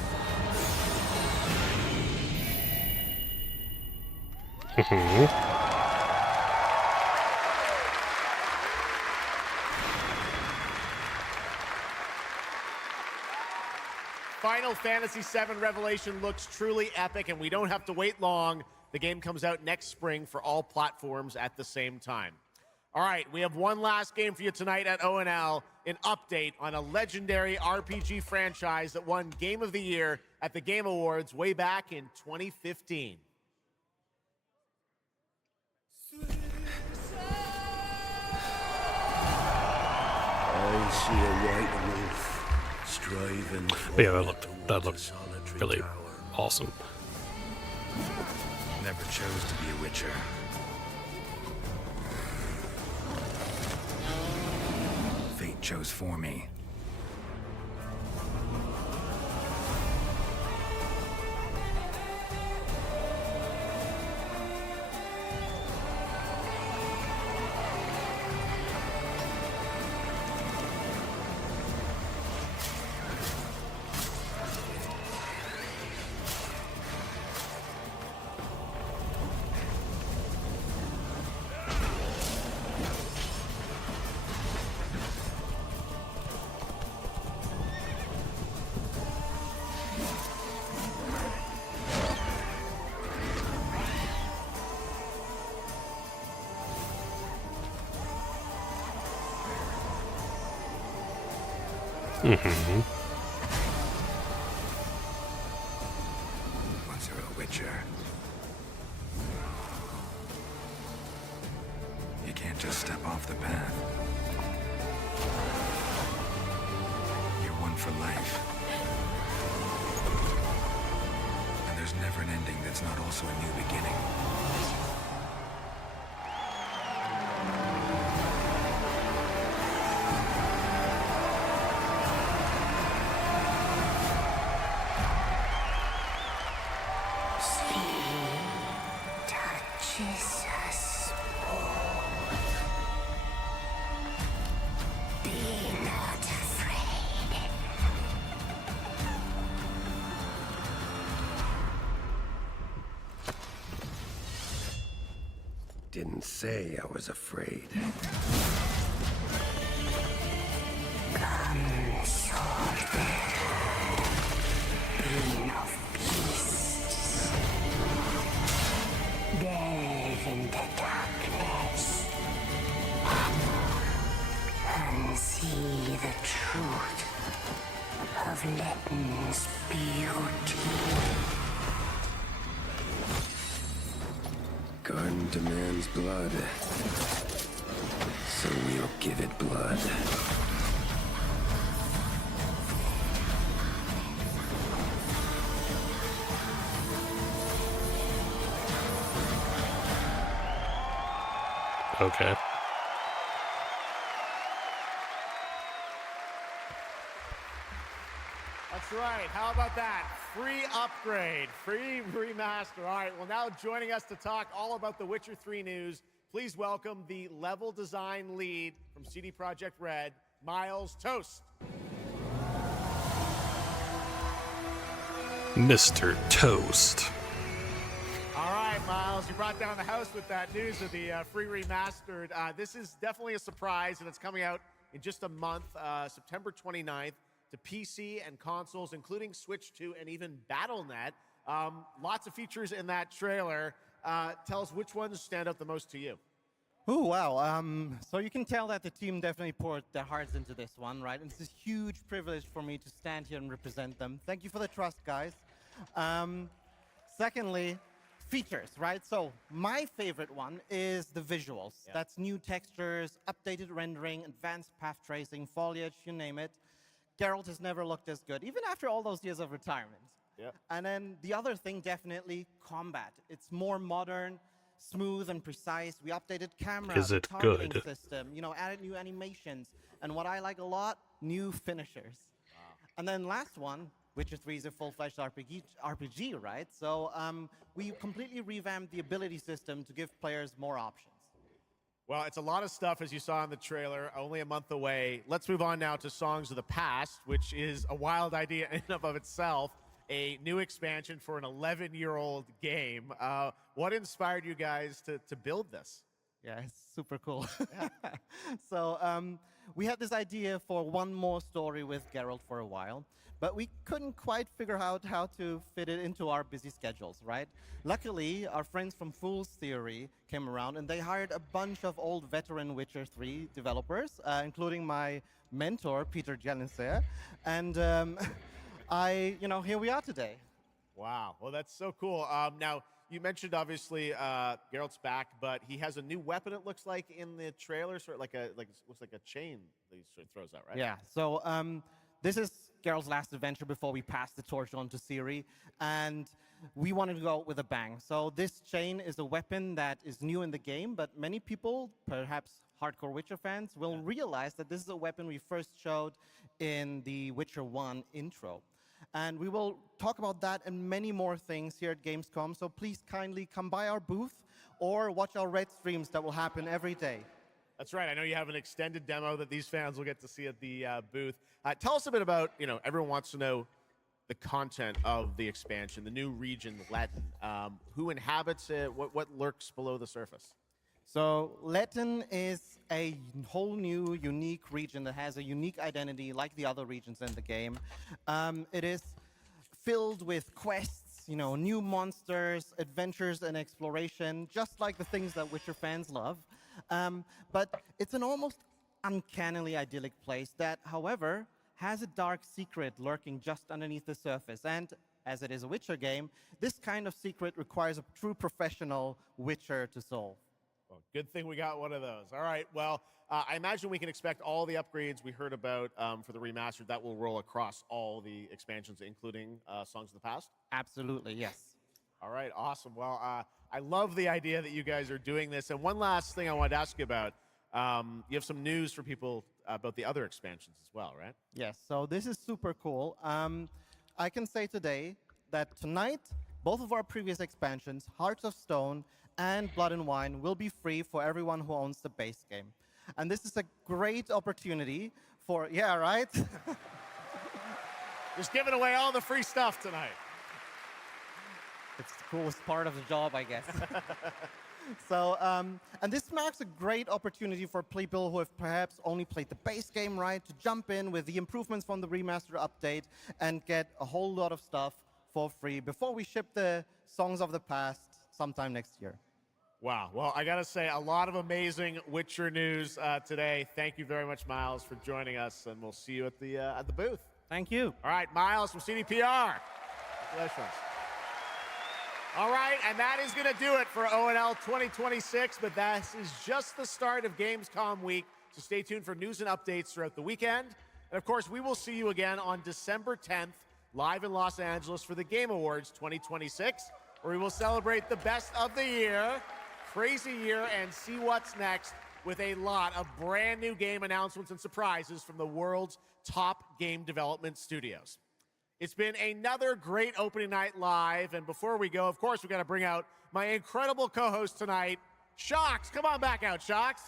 Final Fantasy VII Revelation looks truly epic, and we don't have to wait long. The game comes out next spring for all platforms at the same time. All right, we have one last game for you tonight at ONL, an update on a legendary RPG franchise that won Game of the Year at the Game Awards way back in 2015. I see a white wolf striving for But yeah, that looked really awesome. Never chose to be a Witcher. Fate chose for me. Once you're a Witcher, you can't just step off the path. You're one for life. And there's never an ending that's not also a new beginning. Didn't say I was afraid. Come, soldier, being of beasts. Delve into darkness and see the truth of Letton's beauty. Garden demands blood, so we'll give it blood. Okay. That's right. How about that? Free upgrade, free remaster. All right, well, now joining us to talk all about the Witcher 3 news, please welcome the level design lead from CD Projekt Red, Miles Toast. Mr. Toast. All right, Miles, you brought down the house with that news of the free remastered. This is definitely a surprise, and it's coming out in just a month, September 29th. To PC and consoles, including Switch 2 and even Battle.net. Lots of features in that trailer. Tell us which ones stand out the most to you. Oh, wow. So you can tell that the team definitely poured their hearts into this one, right? And it's a huge privilege for me to stand here and represent them. Thank you for the trust, guys. Secondly, features, right? So my favorite one is the visuals. Yeah. That's new textures, updated rendering, advanced path tracing, foliage, you name it. Geralt has never looked as good, even after all those years of retirement. Yeah. And then the other thing, definitely combat. It's more modern, smooth and precise. We updated camera, Is the it targeting good? system, added new animations. And what I like a lot, new finishers. And then last one, Witcher 3 is a full-fledged RPG, right? So we completely revamped the ability system to give players more options. Well, it's a lot of stuff, as you saw in the trailer, only a month away. Let's move on now to Songs of the Past, which is a wild idea in and of itself, a new expansion for an 11-year-old game. What inspired you guys to build this? Yeah, it's super cool. So we had this idea for one more story with Geralt for a while, but we couldn't quite figure out how to fit it into our busy schedules, right? Luckily, our friends from Fool's Theory came around and they hired a bunch of old veteran Witcher 3 developers, including my mentor, Peter Janisser. And here we are today. Wow. Well, that's so cool. Now, you mentioned, obviously, Geralt's back, but he has a new weapon, it looks like, in the trailer, sort of looks like a chain that he sort of throws out, right? Yeah, so this is Geralt's last adventure before we pass the torch on to Ciri, and we wanted to go out with a bang. So this chain is a weapon that is new in the game, but many people, perhaps hardcore Witcher fans, will realize that this is a weapon we first showed in the Witcher 1 intro. And we will talk about that and many more things here at Gamescom, so please kindly come by our booth or watch our Red streams that will happen every day. That's right. I know you have an extended demo that these fans will get to see at the booth. Tell us a bit about, everyone wants to know the content of the expansion, the new region, Letten. Who inhabits it? What lurks below the surface? So Letten is a whole new, unique region that has a unique identity like the other regions in the game. It is filled with quests, new monsters, adventures, and exploration, just like the things that Witcher fans love. But it's an almost uncannily idyllic place that, however, has a dark secret lurking just underneath the surface. And as it is a Witcher game, this kind of secret requires a true professional Witcher to solve. Well, good thing we got one of those. All right. Well, I imagine we can expect all the upgrades we heard about for the remastered. That will roll across all the expansions, including Songs of the Past? Absolutely, yes. All right. Awesome. Well, I love the idea that you guys are doing this. And one last thing I wanted to ask you about. You have some news for people about the other expansions as well, right? Yes. So this is super cool. I can say today that tonight, both of our previous expansions, Hearts of Stone and Blood and Wine, will be free for everyone who owns the base game. And this is a great opportunity for, yeah, right? Just giving away all the free stuff tonight. It's the coolest part of the job, I guess. So, and this marks a great opportunity for people who have perhaps only played the base game, right, to jump in with the improvements from the remaster update and get a whole lot of stuff for free before we ship the Songs of the Past sometime next year. Wow. Well, I got to say, a lot of amazing Witcher news today. Thank you very much, Miles, for joining us, and we'll see you at the booth. Thank you. All right, Miles from CDPR. Congratulations. All right, and that is going to do it for O&L 2026, but that is just the start of Gamescom week, so stay tuned for news and updates throughout the weekend. And, of course, we will see you again on December 10th, live in Los Angeles for the Game Awards 2026, where we will celebrate the best of the year, crazy year, and see what's next with a lot of brand new game announcements and surprises from the world's top game development studios. It's been another great opening night live, and before we go, of course, we've got to bring out my incredible co-host tonight, Shocks. Come on back out, Shocks.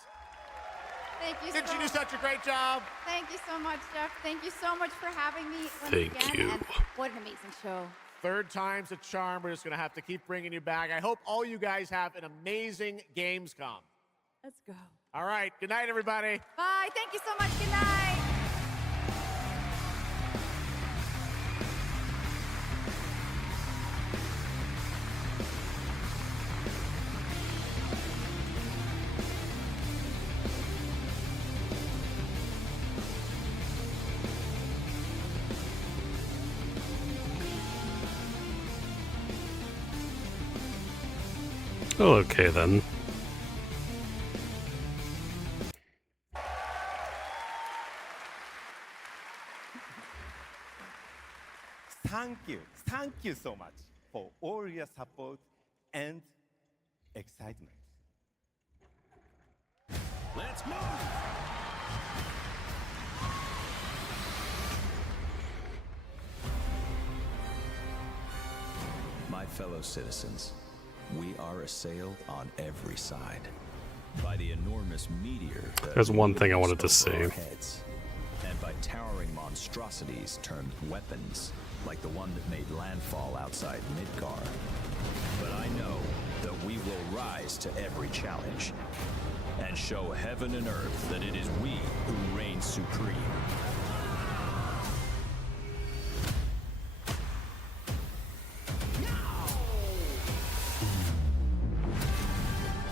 Thank you. Didn't you do such a great job? Thank you so much, Jeff. Thank you so much for having me once Thank again. you. And what an amazing show. Third time's a charm. We're just going to have to keep bringing you back. I hope all you guys have an amazing Gamescom. Let's go. All right. Good night, everybody. Bye. Thank you so much. Good night. Oh, okay then. Thank you so much for all your support and excitement. Let's move! My fellow citizens, we are assailed on every side by the enormous meteor that There's one thing I wanted to looms over say. our heads, and by towering monstrosities termed weapons, like the one that made landfall outside Midgar. But I know that we will rise to every challenge and show heaven and earth that it is we who reign supreme.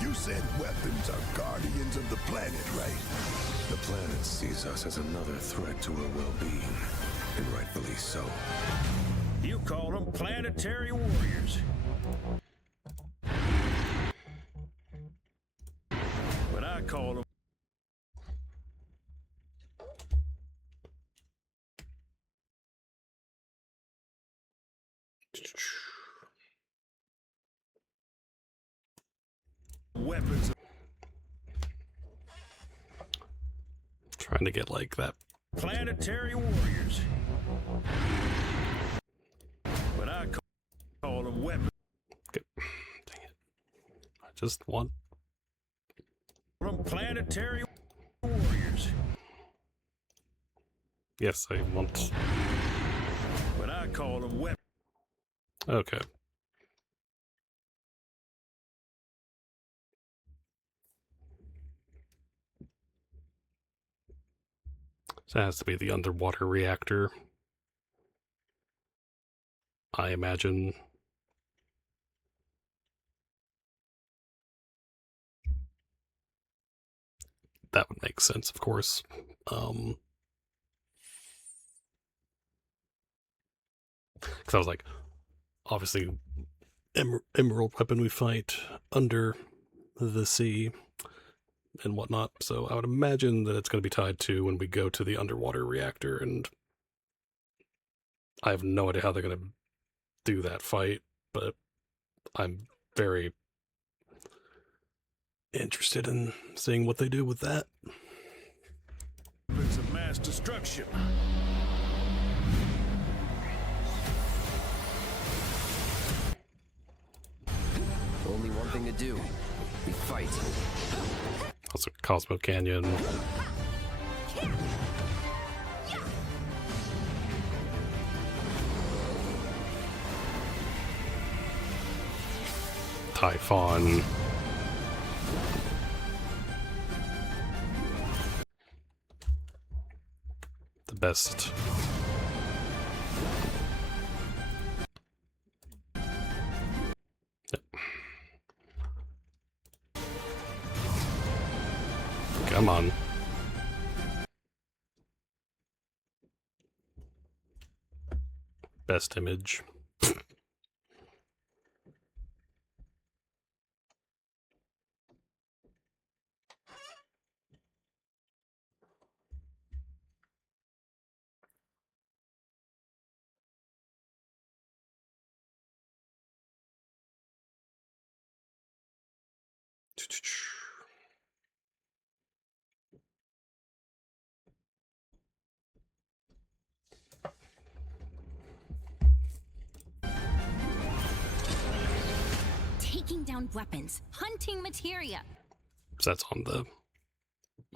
You said weapons are guardians of the planet, right? The planet sees us as another threat to her well-being, and rightfully so. You call them planetary warriors. But I call them weapons. Trying to get like that. Planetary warriors. But I call them weapons. Okay. Dang it. I just want. Them planetary warriors. Yes, I want. But I call them weapons. Okay. So it has to be the underwater reactor. I imagine. That would make sense, of course. Because I was like, obviously, emerald weapon we fight under the sea and whatnot. So I would imagine that it's going to be tied to when we go to the underwater reactor, and I have no idea how they're going to do that fight, but I'm very interested in seeing what they do with that. Weapons of mass destruction. Only one thing to do. We fight. Also, Cosmo Canyon. Typhon. The best. Yep. Come on. Best image. Taking down weapons, hunting materia. So that's on the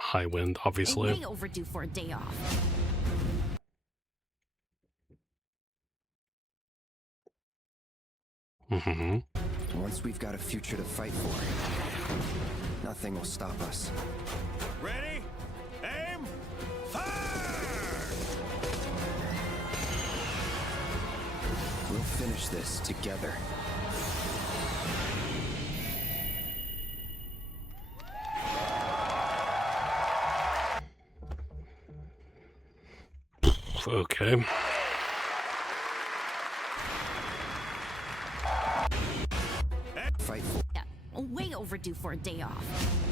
high wind, obviously. Way overdue for a day off. Mm-hmm. Once we've got a future to fight for, nothing will stop us. Ready? Aim! Fire! We'll finish this together. Okay. Fight for. Yeah, overdue for a day off.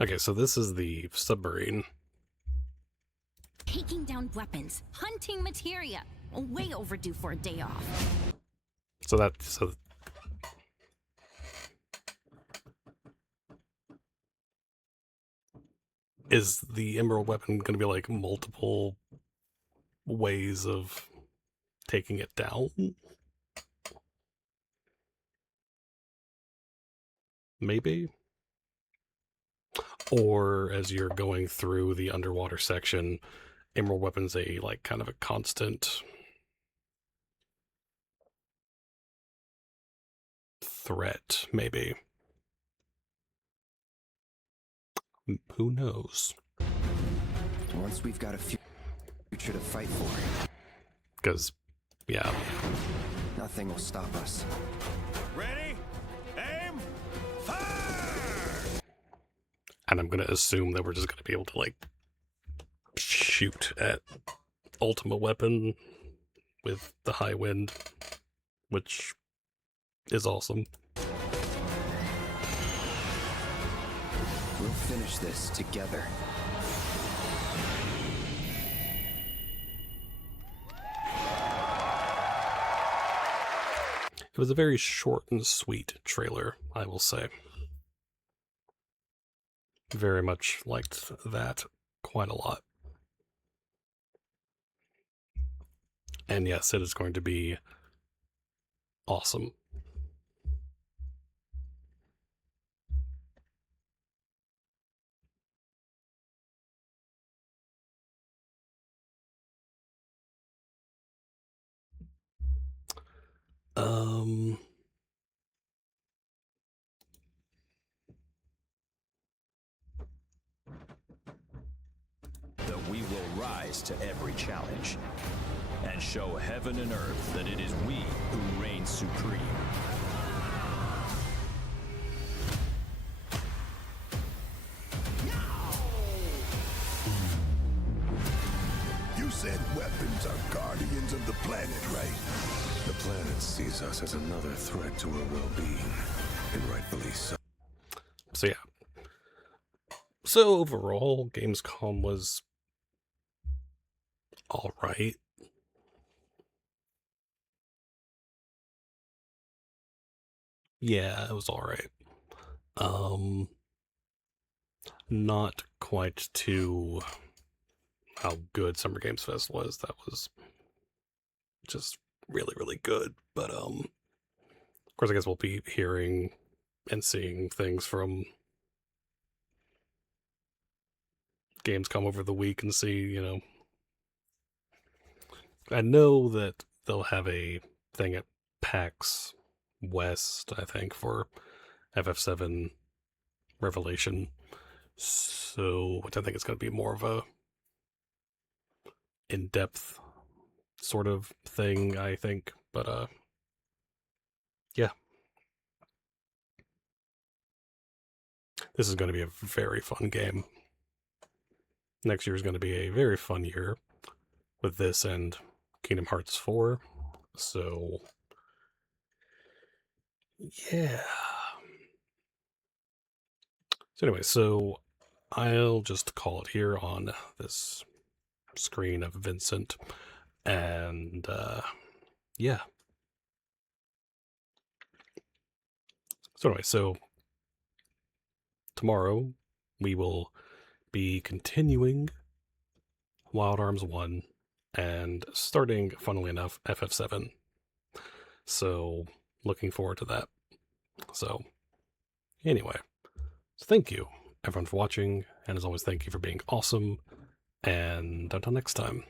Okay, so this is the submarine. Taking down weapons, hunting materia. Way overdue for a day off. So is the emerald weapon going to be like multiple ways of taking it down? Maybe? Or as you're going through the underwater section, emerald weapon's a like kind of a constant threat, maybe. Who knows? Once we've got a future to fight for, because, yeah, nothing will stop us. Ready? Aim! Fire! And I'm gonna assume that we're just gonna be able to like shoot at Ultima weapon with the high wind, which is awesome. We'll finish this together. It was a very short and sweet trailer, I will say. Very much liked that quite a lot. And yes, it is going to be awesome. That we will rise to every challenge and show heaven and earth that it is we who reign supreme. You said weapons are guardians of the planet, right? The planet sees us as another threat to her well-being, and rightfully so. So yeah. So overall, Gamescom was alright. Yeah, it was alright. Not quite to how good Summer Games Fest was. That was just really, really good. But of course, I guess we'll be hearing and seeing things from Gamescom over the week and see, you know. I know that they'll have a thing at PAX West, I think, for FF7 Revelation. So, which I think is going to be more of a in-depth sort of thing, I think. But, yeah. This is going to be a very fun game. Next year is going to be a very fun year with this and Kingdom Hearts 4. So, yeah. So anyway, so I'll just call it here on this screen of Vincent. And, yeah. So anyway, so tomorrow we will be continuing Wild Arms 1 and starting, funnily enough, FF7. So, looking forward to that. So, anyway, so thank you, everyone, for watching, and as always, thank you for being awesome, and until next time.